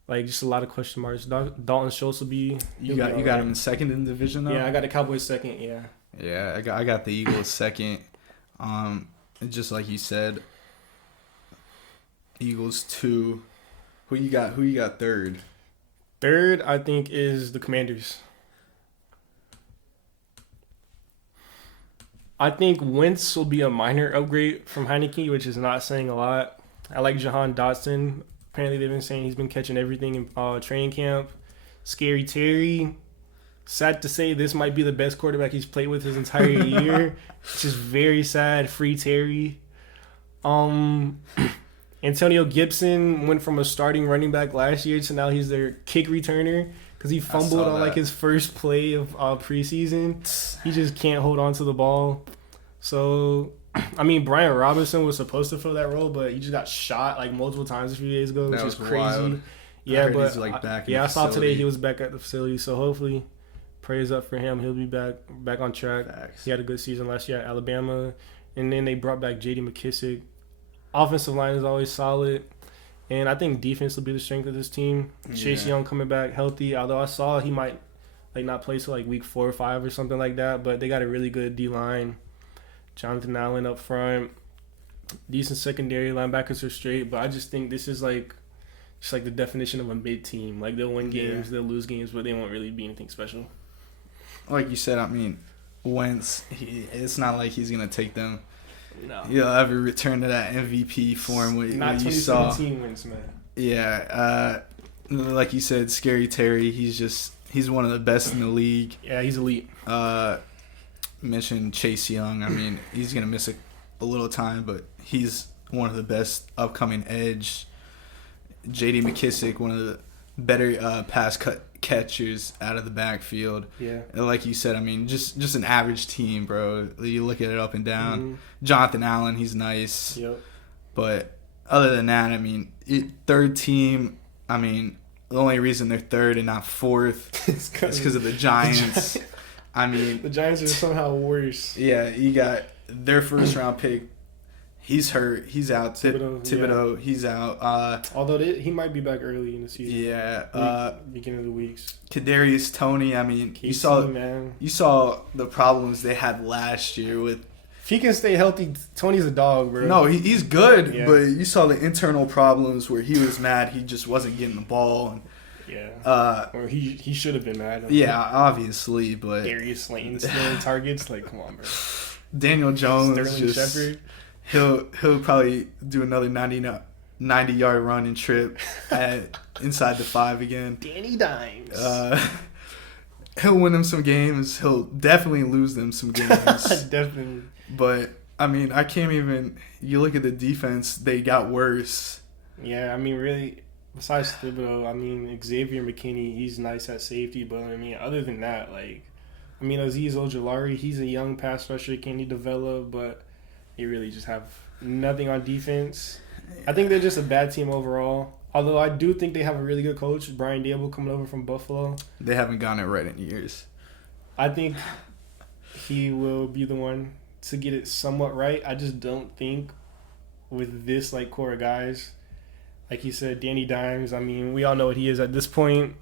like just a lot of question marks. Dalton Schultz will be. You got him in second in the division though. Yeah, I got the Cowboys second. Yeah. Yeah, I got the Eagles second. Just like you said, Eagles 2. Who you got third? Third, I think, is the Commanders. I think Wentz will be a minor upgrade from Heineke, which is not saying a lot. I like Jahan Dotson. Apparently, they've been saying he's been catching everything in training camp. Scary Terry. Sad to say, this might be the best quarterback he's played with his entire year. It's just very sad. Free Terry. Antonio Gibson went from a starting running back last year to now he's their kick returner because he fumbled on like his first play of preseason. He just can't hold on to the ball. So, I mean, Brian Robinson was supposed to fill that role, but he just got shot like multiple times a few days ago, which is crazy. Wild. Yeah, but he's like back in the facility. I saw today he was back at the facility, so hopefully, praise up for him. He'll be back on track. Facts. He had a good season last year at Alabama, and then they brought back J.D. McKissick. Offensive line is always solid, and I think defense will be the strength of this team. Yeah. Chase Young coming back healthy, although I saw he might like not play till like week 4 or 5 or something like that, but they got a really good D-line. Jonathan Allen up front, decent secondary, linebackers are straight, but I just think this is like just like the definition of a mid team. Like they'll win games, they'll lose games, but they won't really be anything special. Like you said, I mean, Wentz, it's not like he's gonna take them. No, he'll ever return to that MVP form when you saw. 2017 Wentz, man. Yeah, like you said, Scary Terry. He's one of the best in the league. Yeah, he's elite. Mentioned Chase Young. I mean, he's gonna miss a little time, but he's one of the best upcoming edge. J.D. McKissick, one of the better pass catchers out of the backfield. Yeah, and like you said, I mean, just an average team, bro. You look at it up and down. Mm-hmm. Jonathan Allen, he's nice. Yep. But other than that, I mean, third team. I mean, the only reason they're third and not fourth is because of the Giants. I mean, the Giants are somehow worse. Yeah, you got their first round pick. He's hurt. He's out. Thibodeau, he's out. Although he might be back early in the season. Yeah. Beginning of the weeks. Kadarius Toney. I mean, KC, you saw the problems they had last year with. If he can stay healthy, Tony's a dog, bro. No, he's good, but you saw the internal problems where he was mad he just wasn't getting the ball. And, or he should have been mad. Obviously, but Darius Slayton stealing targets, like, come on, bro. Daniel Jones, Sterling Shepard. He'll probably do another 90-yard run and trip inside the 5 again. Danny Dimes. He'll win them some games. He'll definitely lose them some games. Definitely. But, I mean, I can't even... You look at the defense, they got worse. Yeah, I mean, really, besides Thibodeau, I mean, Xavier McKinney, he's nice at safety. But, I mean, other than that, like... I mean, Azeez Ojulari, he's a young pass rusher. Can he develop? But they really just have nothing on defense. I think they're just a bad team overall. Although I do think they have a really good coach, Brian Daboll, coming over from Buffalo. They haven't gotten it right in years. I think he will be the one to get it somewhat right. I just don't think with this like core of guys, like you said, Danny Dimes. I mean, we all know what he is at this point.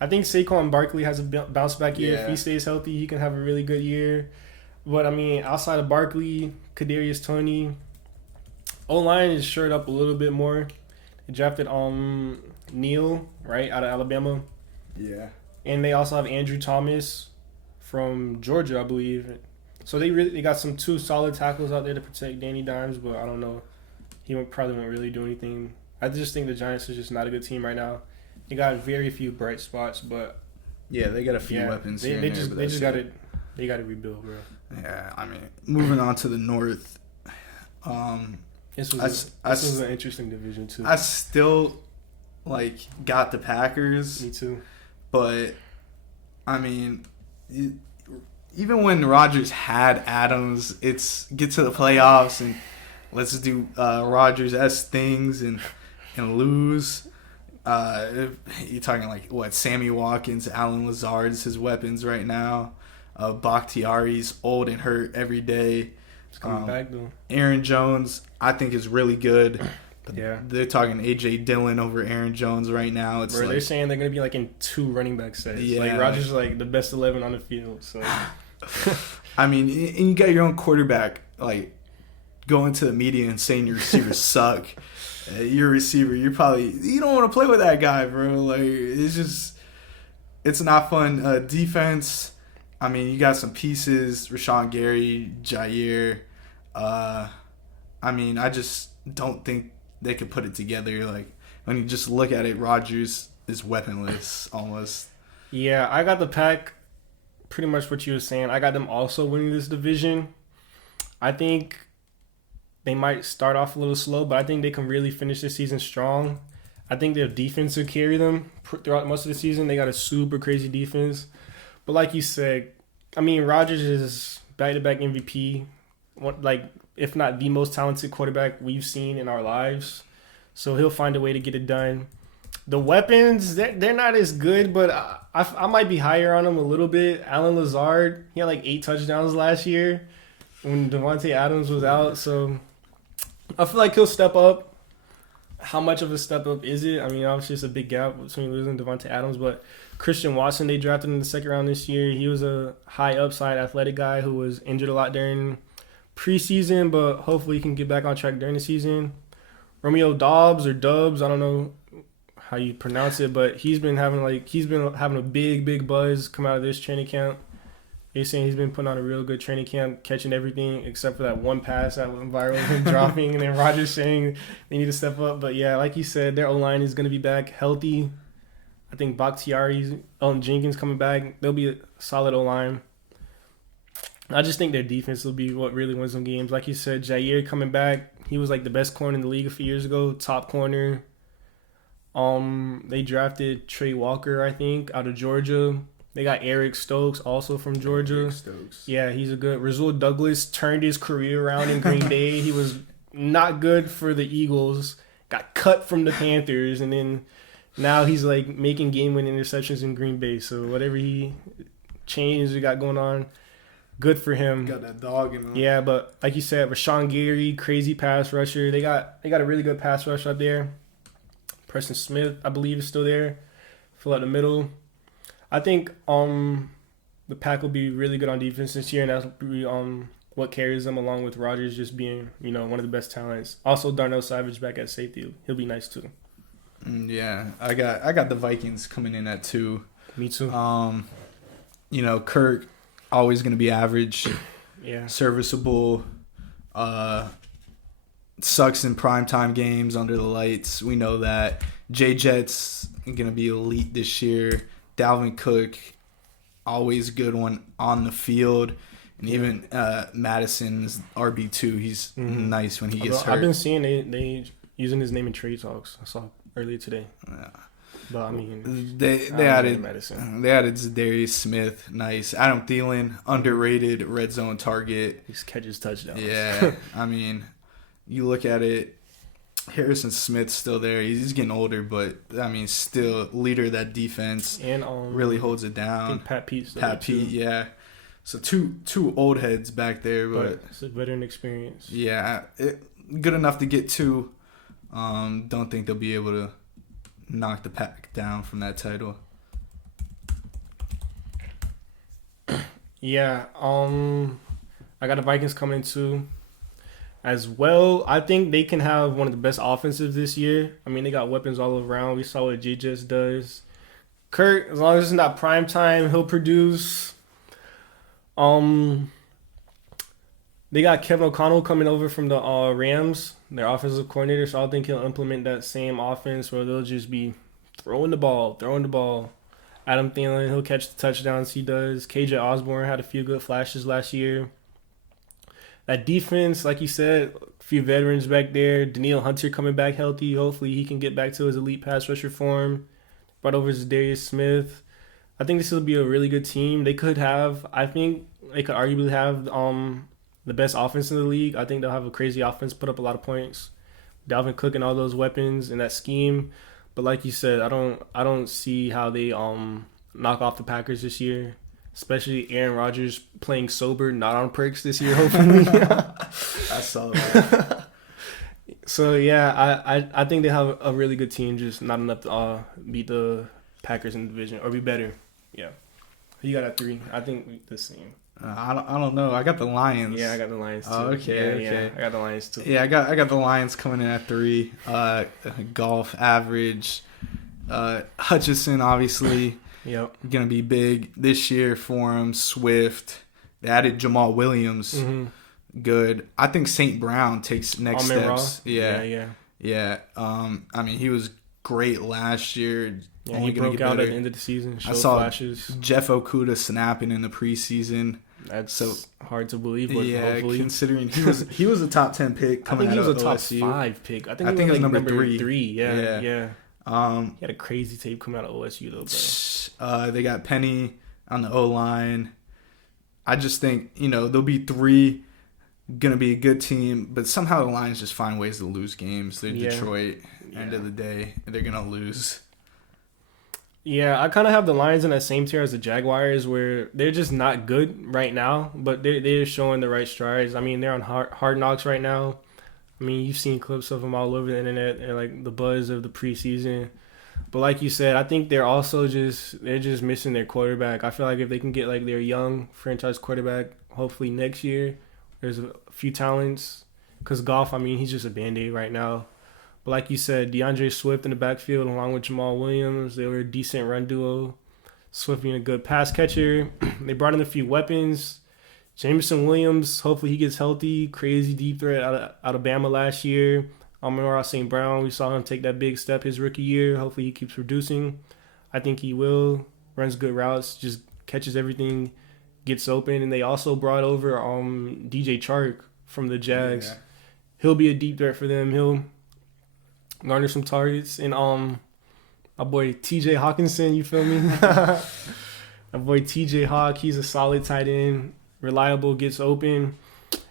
I think Saquon Barkley has a bounce back year. If he stays healthy, he can have a really good year. But I mean, outside of Barkley, Kadarius Toney, O-line is shored up a little bit more. They drafted Neal, right, out of Alabama. Yeah. And they also have Andrew Thomas from Georgia, I believe. So they got some 2 solid tackles out there to protect Danny Dimes, but I don't know. He probably won't really do anything. I just think the Giants are just not a good team right now. They got very few bright spots, but they got a few weapons. They got to rebuild, bro. Yeah, I mean, moving on to the North. This was an interesting division too. I still got the Packers. Me too. But I mean, even when Rodgers had Adams, it's get to the playoffs and let's do Rodgers-esque things and lose. You're talking Sammy Watkins, Alan Lazard's his weapons right now. Bakhtiari's old and hurt every day. He's coming back though. Aaron Jones, I think, is really good. Yeah, they're talking A.J. Dillon over Aaron Jones right now. It's they're saying they're gonna be in 2 running back sets. Yeah, Rodgers is the best 11 on the field. So, I mean, and you got your own quarterback going to the media and saying your receivers suck. You're a receiver. You don't want to play with that guy, bro. It's not fun. Defense. I mean, you got some pieces. Rashawn Gary, Jair. I mean, I just don't think they could put it together. When you just look at it, Rodgers is weaponless almost. Yeah, I got the Pack. Pretty much what you were saying. I got them also winning this division. I think they might start off a little slow, but I think they can really finish this season strong. I think their defense will carry them throughout most of the season. They got a super crazy defense. But like you said, I mean, Rodgers is back-to-back MVP. If not the most talented quarterback we've seen in our lives. So he'll find a way to get it done. The weapons, they're not as good, but I might be higher on them a little bit. Alan Lazard, he had 8 touchdowns last year when Devontae Adams was out. So I feel like he'll step up. How much of a step up is it? I mean, obviously it's a big gap between losing Devontae Adams, but Christian Watson, they drafted in the 2nd round this year. He was a high upside athletic guy who was injured a lot during preseason, but hopefully he can get back on track during the season. Romeo Dobbs or Dubs, I don't know how you pronounce it, but he's been having a big buzz come out of this training camp. They're saying he's been putting on a real good training camp, catching everything except for that one pass that went viral, him dropping, and then Rodgers saying they need to step up. But yeah, like you said, their O-line is going to be back healthy. I think Bakhtiari's, Jenkins coming back. They'll be a solid O-line. I just think their defense will be what really wins some games. Like you said, Jair coming back. He was the best corner in the league a few years ago, top corner. They drafted Trey Walker, I think, out of Georgia. They got Eric Stokes, also from Georgia. Yeah, he's a good. Rasul Douglas turned his career around in Green Bay. He was not good for the Eagles. Got cut from the Panthers, and then now he's making game-winning interceptions in Green Bay. So whatever he got going on. good for him. Got that dog in him. Yeah, but like you said, Rashawn Gary, crazy pass rusher. They got a really good pass rush up there. Preston Smith, I believe, is still there. Fill out the middle. I think the Pack will be really good on defense this year, and that's what carries them, along with Rodgers just being, one of the best talents. Also, Darnell Savage back at safety. He'll be nice too. Yeah, I got the Vikings coming in at 2. Me too. Kirk, always going to be average. Yeah. Serviceable. Sucks in primetime games under the lights. We know that. J-Jet's going to be elite this year. Dalvin Cook, always good one on the field. And even Madison's RB2, he's nice when he gets hurt. I've been seeing they using his name in trade talks. I saw earlier today. Yeah. But I mean, they added Zadarius Smith, nice. Adam Thielen, underrated red zone target. He catches touchdowns. Yeah, I mean, you look at it. Harrison Smith's still there. He's getting older, but I mean, still leader of that defense. And really holds it down. I think Pat Pete's yeah. So two old heads back there, but it's a veteran experience. Yeah, good enough to get 2. Don't think they'll be able to knock the Pack down from that title. Yeah, I got the Vikings coming in too. As well, I think they can have one of the best offensives this year. I mean, they got weapons all around. We saw what J-Jets does. Kurt, as long as it's not prime time, he'll produce. They got Kevin O'Connell coming over from the Rams, their offensive coordinator, so I think he'll implement that same offense where they'll just be throwing the ball. Adam Thielen, he'll catch the touchdowns he does. KJ Osborne had a few good flashes last year. That defense, like you said, a few veterans back there. Danielle Hunter coming back healthy. Hopefully he can get back to his elite pass rusher form. Brought over Zadarius Smith. I think this will be a really good team. I think they could arguably have the best offense in the league. I think they'll have a crazy offense, put up a lot of points. Dalvin Cook and all those weapons and that scheme. But like you said, I don't see how they knock off the Packers this year. Especially Aaron Rodgers playing sober, not on perks this year, hopefully. I saw that. So, yeah, I think they have a really good team, just not enough to beat the Packers in the division or be better. Yeah. You got at 3. I think the same. I don't know. I got the Lions. Yeah, I got the Lions too. Oh, okay. Yeah, I got the Lions too. Yeah, I got the Lions coming in at 3. Golf average. Hutchinson, obviously. Yep. Gonna be big this year for him. Swift. They added Jamal Williams. Mm-hmm. Good. I think St. Brown takes next steps. Yeah. I mean, he was great last year. Yeah, he broke out at the end of the season. I saw flashes. Jeff Okudah snapping in the preseason. That's so hard to believe. But yeah, hopefully. Considering he was a top 10 pick coming out of OSU. I think he was a top 5 pick. I think he was number three. 3. Yeah. He had a crazy tape coming out of OSU though, bro. They got Penny on the O-line. I just think, there'll be 3 going to be a good team, but somehow the Lions just find ways to lose games. They're Detroit. End of the day, they're going to lose. Yeah, I kind of have the Lions in that same tier as the Jaguars, where they're just not good right now, but they're showing the right strides. I mean, they're on hard knocks right now. I mean, you've seen clips of them all over the internet and like the buzz of the preseason. But like you said, I think they're also just missing their quarterback. I feel like if they can get like their young franchise quarterback, hopefully next year, there's a few talents. Because Goff, I mean, he's just a Band-Aid right now. But like you said, DeAndre Swift in the backfield along with Jamal Williams, they were a decent run duo. Swift being a good pass catcher. They brought in a few weapons. Jameson Williams, hopefully he gets healthy. Crazy deep threat out of Bama last year. Amon-Ra St. Brown, we saw him take that big step his rookie year. Hopefully he keeps producing. I think he will. Runs good routes, just catches everything, gets open. And they also brought over DJ Chark from the Jags. Yeah. He'll be a deep threat for them. He'll garner some targets. And my boy TJ Hawkinson, you feel me? My boy TJ Hawk, he's a solid tight end. Reliable, gets open.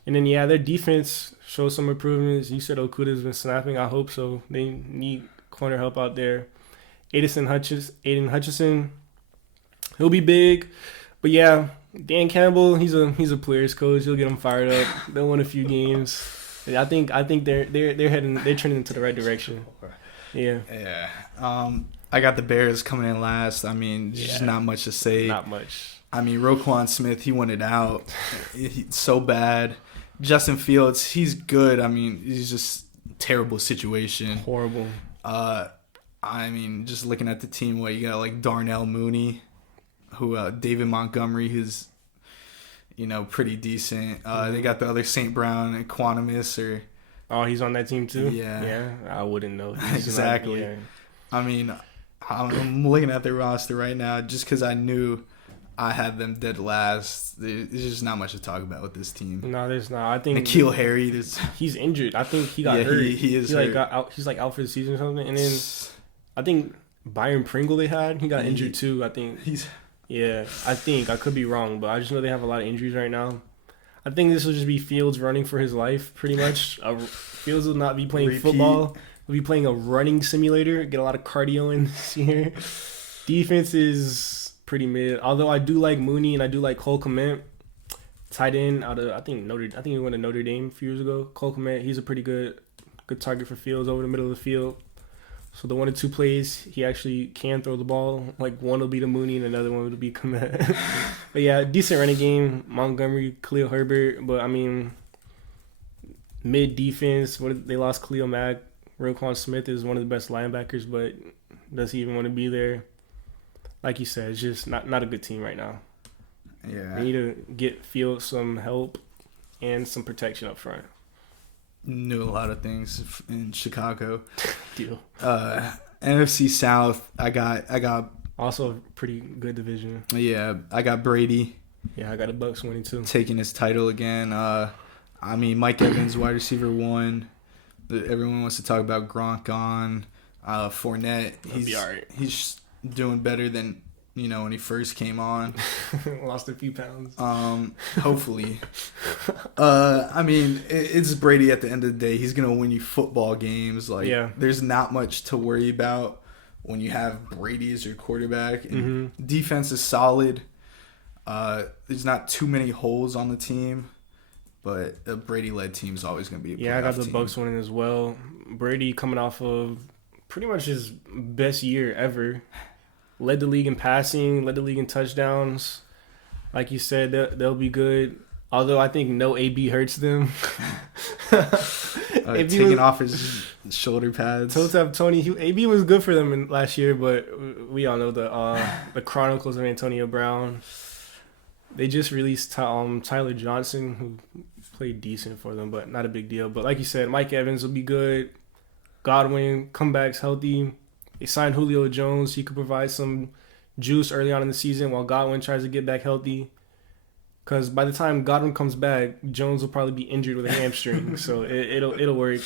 And then, their defense shows some improvements. You said Okudah's been snapping. I hope so. They need corner help out there. Aiden Hutchinson, he'll be big. But yeah, Dan Campbell, he's a players coach. He'll get them fired up. They'll win a few games. I think they're trending into the right direction. Yeah. Yeah. I got the Bears coming in last. I mean, just not much to say. Not much. I mean, Roquan Smith, he won it out. He's so bad. Justin Fields, he's good. I mean, he's just terrible situation. Horrible. I mean, just looking at the team, you got like Darnell Mooney, David Montgomery, who's, pretty decent. They got the other St. Brown and Quantimus Oh, he's on that team too? Yeah. Yeah, I wouldn't know. Exactly. I mean, I'm looking at their roster right now just because I knew I had them dead last. There's just not much to talk about with this team. No, there's not. I think N'Keal Harry, he's injured. I think he got hurt. He is hurt. He's out for the season or something. And then I think Byron Pringle he got injured too. I think I could be wrong, but I just know they have a lot of injuries right now. I think this will just be Fields running for his life, pretty much. Fields will not be playing football. He'll be playing a running simulator. Get a lot of cardio in this year. Defense is pretty mid. Although I do like Mooney and I do like Cole Kmet, tight end out of I think he went to Notre Dame a few years ago. Cole Kmet, he's a pretty good target for Fields over the middle of the field. So the 1 or 2 plays, he actually can throw the ball. Like one will be to Mooney and another one will be Kmet. But yeah, decent running game. Montgomery, Khalil Herbert. But I mean, mid defense. They lost Khalil Mack. Roquan Smith is one of the best linebackers, but does he even want to be there? Like you said, it's just not a good team right now. Yeah, they need to get Fields some help and some protection up front. Knew a lot of things in Chicago. Deal. NFC South, I got also a pretty good division. Yeah, I got Brady. Yeah, I got the Bucs winning too. Taking his title again. I mean, Mike Evans, wide receiver 1. Everyone wants to talk about Gronk on. Fournette, he'll be all right. He's doing better than when he first came on. Lost a few pounds. Hopefully. I mean, it's Brady at the end of the day. He's going to win you football games. There's not much to worry about when you have Brady as your quarterback. And defense is solid. There's not too many holes on the team. But a Brady-led team is always going to be a playoff team. Yeah, I got the Bucs winning as well. Brady coming off of pretty much his best year ever. Led the league in passing, led the league in touchdowns. Like you said, they'll be good. Although I think no AB hurts them. Taking off his shoulder pads. Tony, AB was good for them last year, but we all know the Chronicles of Antonio Brown. They just released Tyler Johnson, who played decent for them, but not a big deal. But like you said, Mike Evans will be good. Godwin, comeback's healthy. They signed Julio Jones. He could provide some juice early on in the season while Godwin tries to get back healthy. Because by the time Godwin comes back, Jones will probably be injured with a hamstring. So it'll work.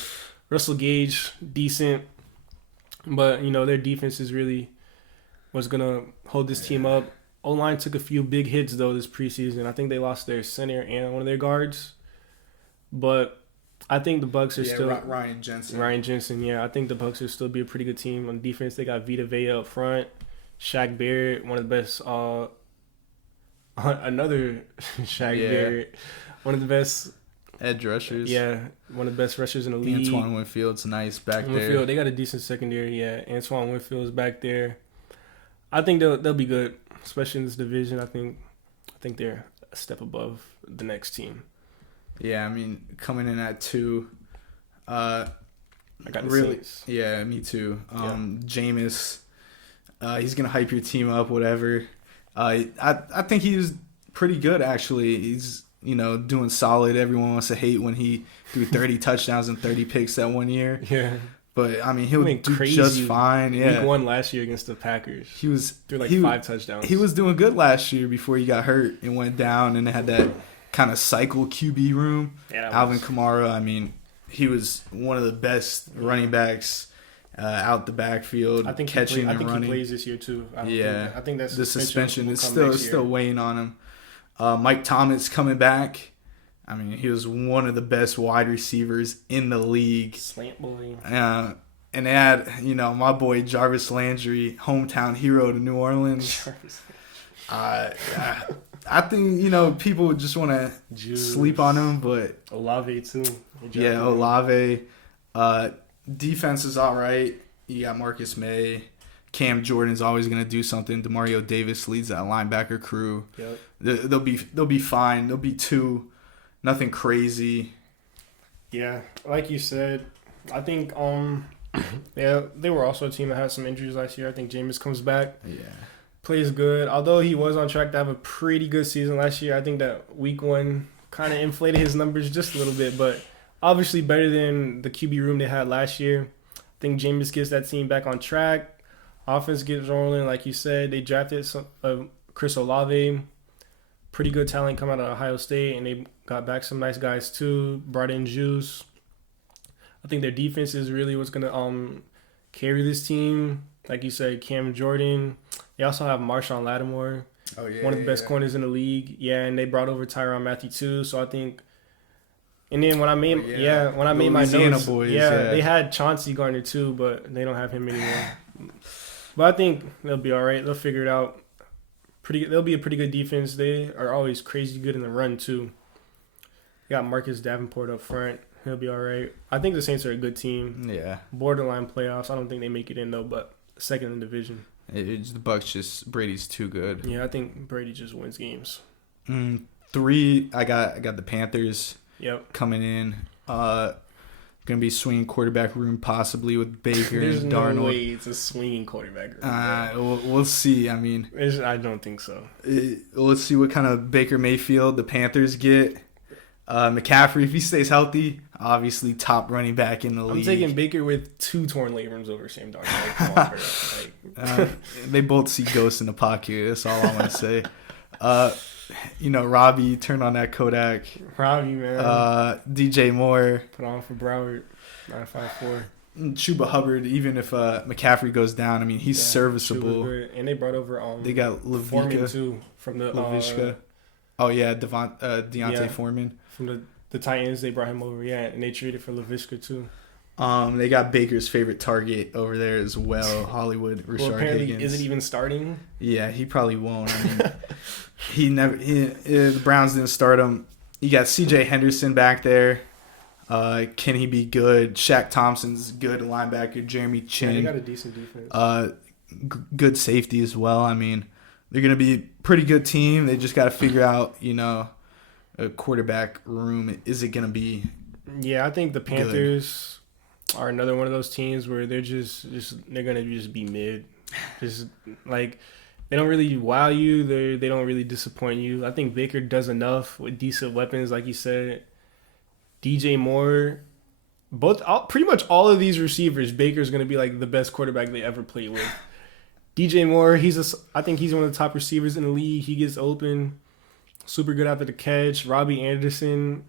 Russell Gage, decent. But, their defense is really what's going to hold this team up. O-line took a few big hits, though, this preseason. I think they lost their center and one of their guards. But I think the Bucs are still... Ryan Jensen. Ryan Jensen, yeah. I think the Bucs will still be a pretty good team. On defense, they got Vita Vea up front. Shaq Barrett, one of the best... another Shaq Barrett. One of the best... Edge rushers. Yeah, one of the best rushers in the league. Antoine Winfield's nice back there. They got a decent secondary, yeah. Antoine Winfield's back there. I think they'll be good. Especially in this division, I think they're a step above the next team. Yeah, I mean, coming in at 2, I got the really. Saints. Yeah, me too. Jameis, he's gonna hype your team up, whatever. I think he was pretty good actually. He's doing solid. Everyone wants to hate when he threw 30 touchdowns and 30 picks that one year. Yeah. But I mean, he'll do just fine. Yeah. Week 1 last year against the Packers. He threw 5 touchdowns. He was doing good last year before he got hurt and went down, and they had that kind of cycle QB room. Yeah, Alvin Kamara. I mean, he was one of the best running backs out the backfield, catching and running. I think he plays this year too. I think that's the suspension is still weighing on him. Mike Thomas coming back. I mean, he was one of the best wide receivers in the league. Slant boy. And they had, my boy Jarvis Landry, hometown hero to New Orleans. I think, people just want to sleep on him, but Olave too. Yeah, Olave. Defense is all right. You got Marcus May. Cam Jordan's always going to do something. Demario Davis leads that linebacker crew. Yep. They'll be fine. They'll be two. Nothing crazy. Yeah, like you said, I think they were also a team that had some injuries last year. I think Jameis comes back. Yeah. Plays good. Although he was on track to have a pretty good season last year, I think that week 1 kind of inflated his numbers just a little bit, but obviously better than the QB room they had last year. I think Jameis gets that team back on track. Offense gets rolling, like you said. They drafted Chris Olave, pretty good talent coming out of Ohio State, and they got back some nice guys too. Brought in Juice. I think their defense is really what's gonna carry this team. Like you said, Cam Jordan. They also have Marshawn Lattimore, one of the best corners in the league. Yeah, and they brought over Tyrann Mathieu too. So I think. And then when I made my notes, boys, they had Chauncey Gardner too, but they don't have him anymore. But I think they'll be all right. They'll figure it out. They'll be a pretty good defense. They are always crazy good in the run too. They got Marcus Davenport up front. He'll be all right. I think the Saints are a good team. Yeah. Borderline playoffs. I don't think they make it in though, but second in the division. The Bucks Brady's too good. Yeah, I think Brady just wins games. 3. I got the Panthers. Yep. Coming in. Gonna be swinging quarterback room possibly with Baker There's and Darnold. No way it's a swinging quarterback room. We'll see. I mean, I don't think so. Let's see what kind of Baker Mayfield the Panthers get. McCaffrey, if he stays healthy, obviously top running back in the league. I'm taking Baker with 2 torn labrums over Sam Darnold. They both see ghosts in the pocket. That's all I'm gonna say. Robbie, turn on that Kodak. Robbie, man. DJ Moore. Put on for Broward. 954. Chuba Hubbard, even if McCaffrey goes down, I mean, he's serviceable. And they brought over they got Foreman, too, from the... Laviska. Deontay Foreman. From the Titans, they brought him over, and they traded for Laviska, too. They got Baker's favorite target over there as well, Hollywood, Rashard Higgins. Is it even starting? Yeah, he probably won't. I mean, the Browns didn't start him. You got C.J. Henderson back there. Can he be good? Shaq Thompson's good linebacker. Jeremy Chin. Yeah, they got a decent defense. Good safety as well. I mean, they're going to be a pretty good team. They just got to figure out, a quarterback room. Is it going to be I think the Panthers are another one of those teams where they're they're going to just be mid. Just like they don't really wow you. They don't really disappoint you. I think Baker does enough with decent weapons, like you said. DJ Moore, pretty much all of these receivers, Baker's going to be like the best quarterback they ever played with. DJ Moore, I think he's one of the top receivers in the league. He gets open, super good after the catch. Robbie Anderson,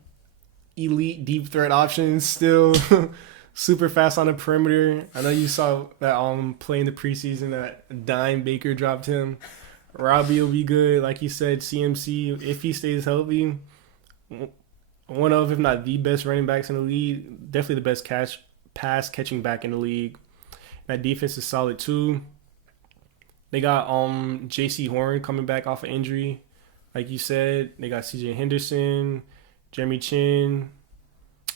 elite deep threat options still. Super fast on the perimeter. I know you saw that play in the preseason that dime Baker dropped him. Robbie will be good. Like you said, CMC, if he stays healthy, one of, if not the best running backs in the league. Definitely the best pass catching back in the league. That defense is solid too. They got J.C. Horn coming back off of injury. Like you said, they got C.J. Henderson, Jeremy Chin.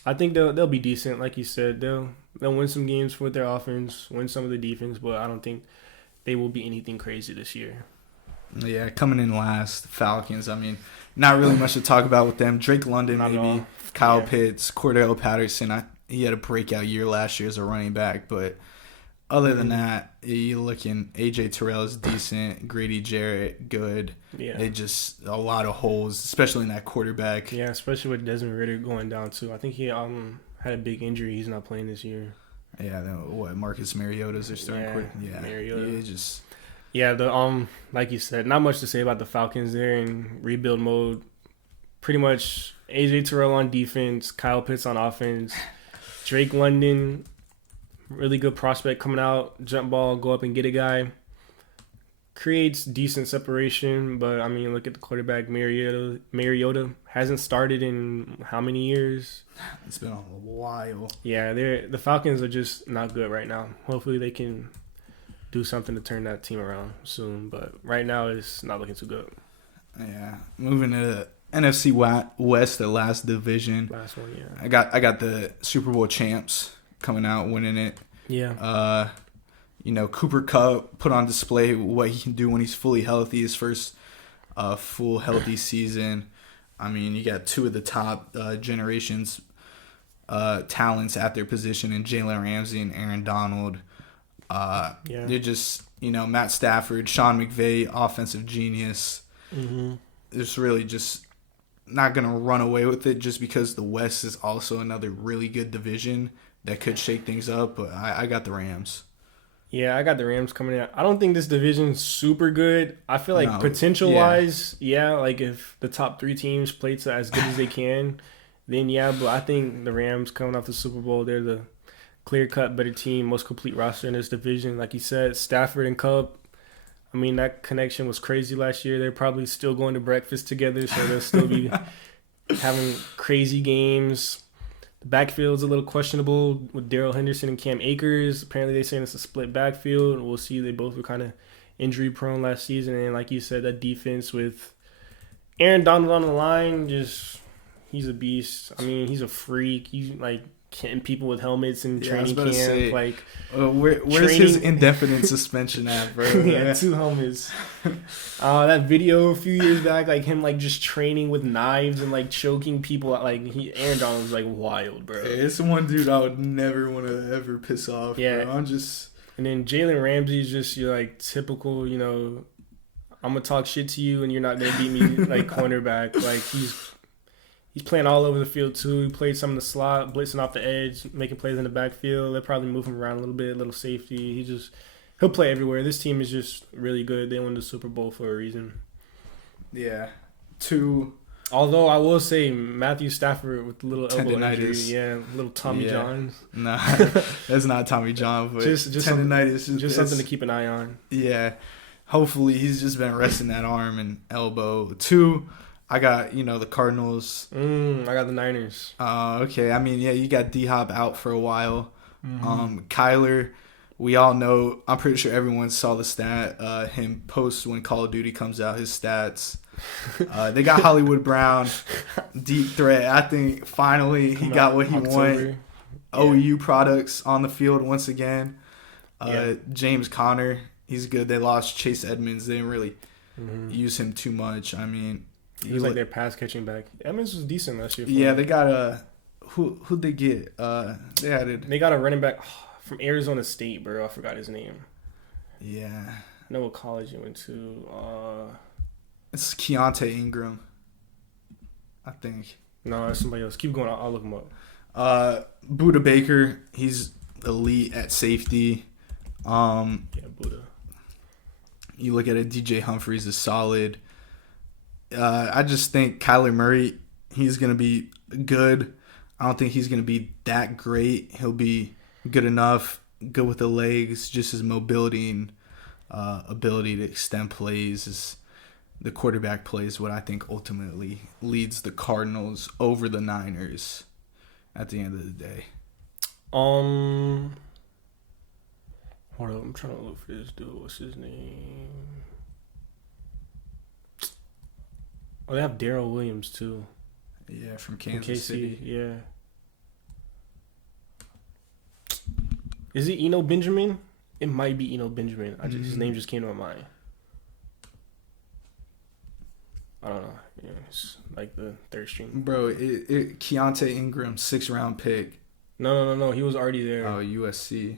I think they'll be decent. Like you said, they'll win some games with their offense, win some of the defense, but I don't think they will be anything crazy this year. Yeah, coming in last, Falcons. I mean, not really much to talk about with them. Drake London, maybe. Kyle Pitts, Cordell Patterson. He had a breakout year last year as a running back, but other than that, you're looking. AJ Terrell is decent. Grady Jarrett, good. Yeah. They just a lot of holes, especially in that quarterback. Yeah, especially with Desmond Ridder going down too. I think he had a big injury. He's not playing this year. Yeah, Marcus Mariota's their starting quarterback. Yeah, Mariota. Yeah, like you said, not much to say about the Falcons. They're in rebuild mode. Pretty much AJ Terrell on defense, Kyle Pitts on offense, Drake London, really good prospect coming out, jump ball, go up and get a guy. Creates decent separation, but I mean, look at the quarterback, Mariota hasn't started in how many years? It's been a while. Yeah, the Falcons are just not good right now. Hopefully they can do something to turn that team around soon. But right now, it's not looking too good. Yeah, moving to NFC West, the last division. Last one, yeah. I got the Super Bowl champs coming out, winning it. Yeah. Cooper Kupp put on display what he can do when he's fully healthy. His first full healthy season. I mean, you got two of the top generations talents at their position in Jalen Ramsey and Aaron Donald. They're just, Matt Stafford, Sean McVay, offensive genius. Mm-hmm. It's really just not going to run away with it just because the West is also another really good division that could shake things up. But I got the Rams. Yeah, I got the Rams coming in. I don't think this division's super good. I feel like potential-wise, like if the top 3 teams play to as good as they can, then but I think the Rams coming off the Super Bowl, they're the clear-cut better team, most complete roster in this division. Like you said, Stafford and Kupp, I mean, that connection was crazy last year. They're probably still going to breakfast together, so they'll still be having crazy games. The backfield's a little questionable with Darrell Henderson and Cam Akers. Apparently, they're saying it's a split backfield. We'll see. They both were kind of injury-prone last season. And like you said, that defense with Aaron Donald on the line, he's a beast. I mean, he's a freak. He's hitting people with helmets and training camp. Where's his indefinite suspension at, bro? He had 2 helmets. That video a few years back, him just training with knives and choking people. Aaron Donald was wild, bro. Hey, it's one dude I would never want to ever piss off. Yeah, bro. And then Jalen Ramsey is just your typical, I'm gonna talk shit to you and you're not gonna beat me cornerback. He's playing all over the field, too. He played some in the slot, blitzing off the edge, making plays in the backfield. They'll probably move him around a little bit, a little safety. He'll play everywhere. This team is just really good. They won the Super Bowl for a reason. Yeah. Although I will say Matthew Stafford with a little elbow injury. Yeah, little Tommy John. Nah, that's not Tommy John, but just tendonitis. Just something to keep an eye on. Yeah. Hopefully he's just been resting that arm and elbow. 2, I got, the Cardinals. I got the Niners. Okay. I mean, you got D-Hop out for a while. Mm-hmm. Kyler, we all know, I'm pretty sure everyone saw the stat, him post when Call of Duty comes out, his stats. They got Hollywood Brown, deep threat. I think finally he got what he wanted. OU products on the field once again. James Conner, he's good. They lost Chase Edmonds. They didn't really use him too much. I mean, he was their pass catching back. Edmonds was decent last year. Yeah, they got who'd they get? They got a running back from Arizona State, bro. I forgot his name. Yeah. I know what college he went to. It's Keontae Ingram, I think. No, that's somebody else. Keep going. I'll look him up. Budda Baker, he's elite at safety. Budda. You look at it, DJ Humphries is solid. I just think Kyler Murray, he's going to be good. I don't think he's going to be that great. He'll be good enough, good with the legs, just his mobility and ability to extend plays is the quarterback plays what I think ultimately leads the Cardinals over the Niners at the end of the day. Hold up, I'm trying to look for this dude. What's his name? Oh, they have Darrell Williams too. Yeah, from Kansas City. Yeah. Is it Eno Benjamin? It might be Eno Benjamin. His name just came to my mind. I don't know. Yeah, it's the third string. Bro, Keontae Ingram, 6th round pick. No. He was already there. Oh, USC.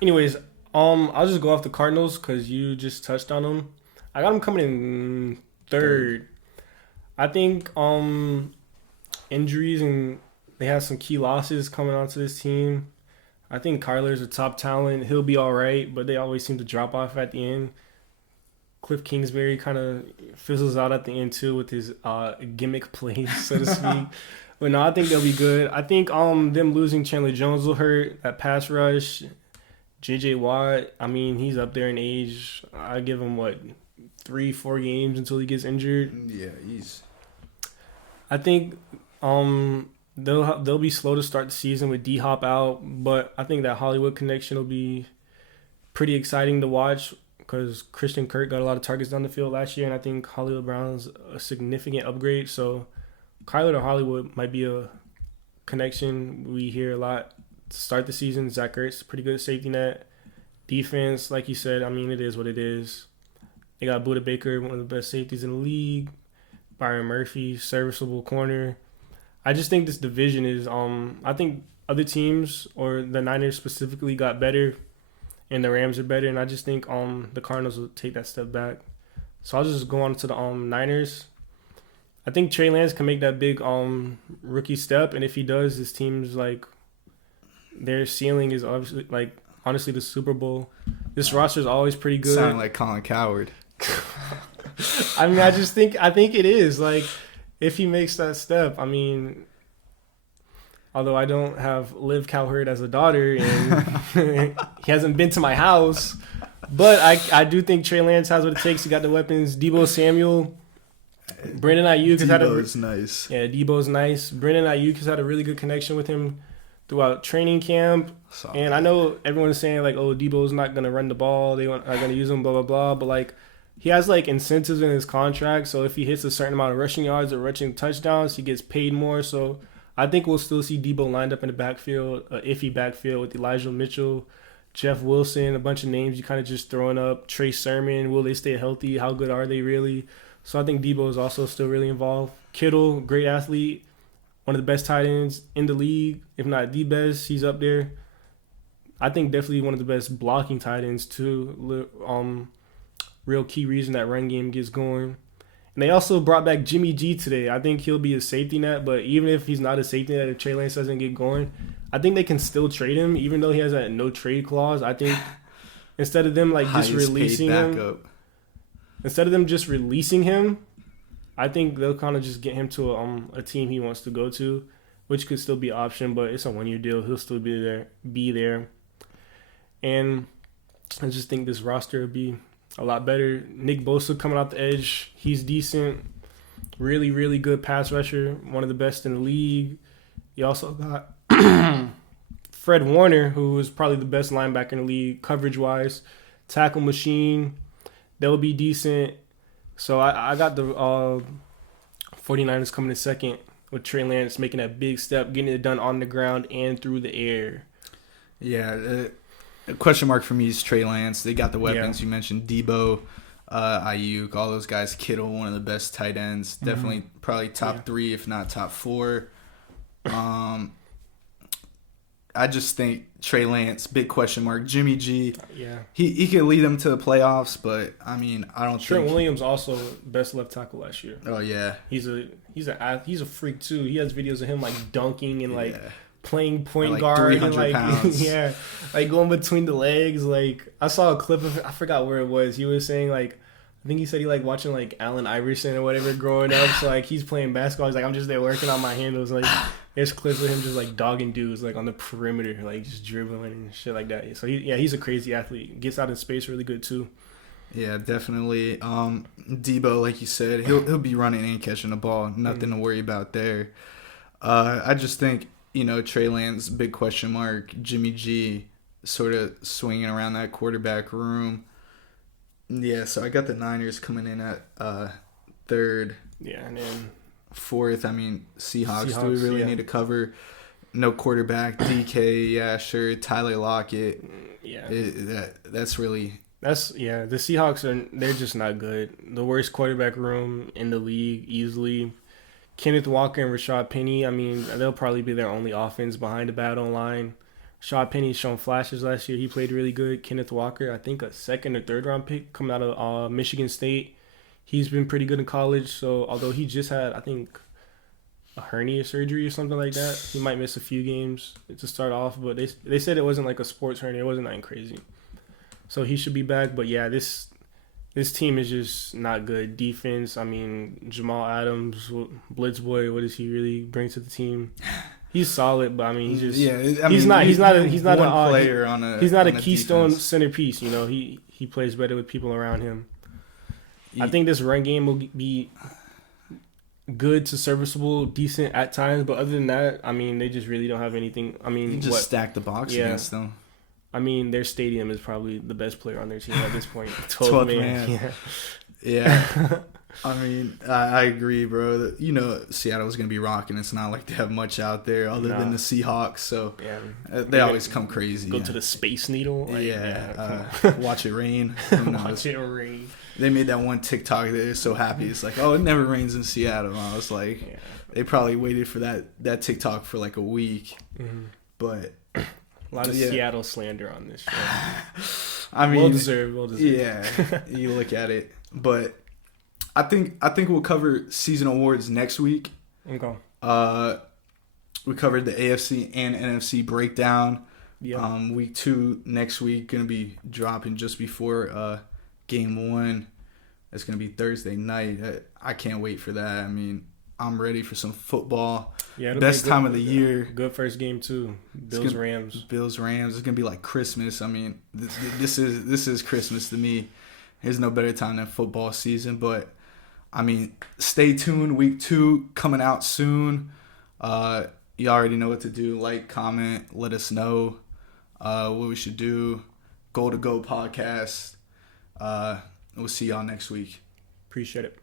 Anyways, I'll just go off the Cardinals because you just touched on them. I got them coming in third. I think injuries and they have some key losses coming onto this team. I think Kyler's a top talent. He'll be all right, but they always seem to drop off at the end. Cliff Kingsbury kind of fizzles out at the end too with his gimmick plays, so to speak. But no, I think they'll be good. I think them losing Chandler Jones will hurt. That pass rush, J.J. Watt, I mean, he's up there in age. I give him, 3-4 games until he gets injured. Yeah, I think they'll be slow to start the season with D-Hop out, but I think that Hollywood connection will be pretty exciting to watch because Christian Kirk got a lot of targets down the field last year, and I think Hollywood Brown's a significant upgrade. So Kyler to Hollywood might be a connection we hear a lot to start the season. Zach Ertz, pretty good safety net. Defense, like you said, I mean, it is what it is. They got Budda Baker, one of the best safeties in the league. Byron Murphy, serviceable corner. I just think this division is, I think other teams or the Niners specifically got better and the Rams are better. And I just think the Cardinals will take that step back. So I'll just go on to the Niners. I think Trey Lance can make that big rookie step. And if he does, his team's like, their ceiling is obviously like, honestly, the Super Bowl. This roster is always pretty good. Sound like Colin Coward. I mean, I think it is. Like, if he makes that step, I mean, although I don't have Liv Cowherd as a daughter and he hasn't been to my house, but I do think Trey Lance has what it takes. He got the weapons. Deebo Samuel, Brandon Ayuk has had Deebo's nice. Yeah, Deebo's nice. Brandon Ayuk has had a really good connection with him throughout training camp. And I know everyone's saying, like, oh, Deebo's not going to run the ball. They are going to use him, blah, blah, blah. But, like, he has, like, incentives in his contract. So if he hits a certain amount of rushing yards or rushing touchdowns, he gets paid more. So I think we'll still see Deebo lined up in the backfield, iffy backfield with Elijah Mitchell, Jeff Wilson, a bunch of names you kind of just throwing up. Trey Sermon, will they stay healthy? How good are they really? So I think Deebo is also still really involved. Kittle, great athlete. One of the best tight ends in the league, if not the best. He's up there. I think definitely one of the best blocking tight ends too. Real key reason that run game gets going. And they also brought back Jimmy G today. I think he'll be a safety net, but even if he's not a safety net, if Trey Lance doesn't get going, I think they can still trade him, even though he has a no trade clause. I think instead of them like just releasing him, I think they'll kind of just get him to a team he wants to go to, which could still be an option, but it's a 1-year deal. He'll still be there. And I just think this roster will be a lot better. Nick Bosa coming out the edge. He's decent. Really, really good pass rusher. One of the best in the league. You also got Fred Warner, who is probably the best linebacker in the league, coverage-wise. Tackle machine. They'll be decent. So I got the 49ers coming in second with Trey Lance making that big step, getting it done on the ground and through the air. Yeah, a question mark for me is Trey Lance. They got the weapons. Yeah. You mentioned Deebo, Ayuk, all those guys. Kittle, one of the best tight ends. Definitely probably top 3, if not top 4. I just think Trey Lance, big question mark. Jimmy G, he can lead them to the playoffs, but I mean, I don't Trent Williams also best left tackle last year. Oh yeah, he's a freak too. He has videos of him like dunking and like playing point guard and like pounds. Like going between the legs. Like I saw a clip of it, I forgot where it was. He was saying like, I think he said he like watching like Allen Iverson or whatever growing up. So like he's playing basketball. He's like, I'm just there working on my handles. Like there's clips of him just like dogging dudes like on the perimeter, like just dribbling and shit like that. So he's a crazy athlete. Gets out in space really good too. Yeah, definitely. Deebo, like you said, he'll be running and catching the ball. Nothing to worry about there. I just think, Trey Lance, big question mark. Jimmy G, sort of swinging around that quarterback room. Yeah, so I got the Niners coming in at third. Yeah, and then fourth. I mean, Seahawks do we really need to cover? No quarterback. DK, yeah, sure. Tyler Lockett. Yeah, that's really. The Seahawks they're just not good. The worst quarterback room in the league easily. Kenneth Walker and Rashad Penny. I mean, they'll probably be their only offense behind the bad O-line. Rashad Penny's shown flashes last year. He played really good. Kenneth Walker, I think a 2nd or 3rd round pick coming out of Michigan State. He's been pretty good in college. So although he just had, I think, a hernia surgery or something like that, he might miss a few games to start off. But they said it wasn't like a sports hernia. It wasn't nothing crazy. So he should be back. But yeah, this team is just not good. Defense, I mean, Jamal Adams, Blitz Boy, what does he really bring to the team? He's solid, but I mean, he's not a keystone centerpiece. He plays better with people around him. I think this run game will be good to serviceable, decent at times. But other than that, I mean, they just really don't have anything. I mean, you just stack the box against them. I mean, their stadium is probably the best player on their team at this point. 12 man. Yeah. I mean, I agree, bro. You know, Seattle's going to be rocking. It's not like they have much out there other than the Seahawks. So they always come crazy. Go to the Space Needle. Like, watch it rain. Watch it rain. They made that one TikTok that they're so happy. It's like, oh, it never rains in Seattle. And I was like, they probably waited for that TikTok for like a week. Mm-hmm. But a lot of Seattle slander on this show. I mean, well deserved. Yeah, you look at it, but I think we'll cover season awards next week. Okay. We covered the AFC and NFC breakdown. Yeah. Week 2 next week gonna be dropping just before game 1. It's gonna be Thursday night. I can't wait for that. I mean, I'm ready for some football. Yeah, best time of the year. Good first game too. Bills-Rams. Bills-Rams. It's gonna be like Christmas. I mean, this is Christmas to me. There's no better time than football season. But I mean, stay tuned. Week 2 coming out soon. You already know what to do. Like, comment, let us know what we should do. Goal2Go podcast. We'll see y'all next week. Appreciate it.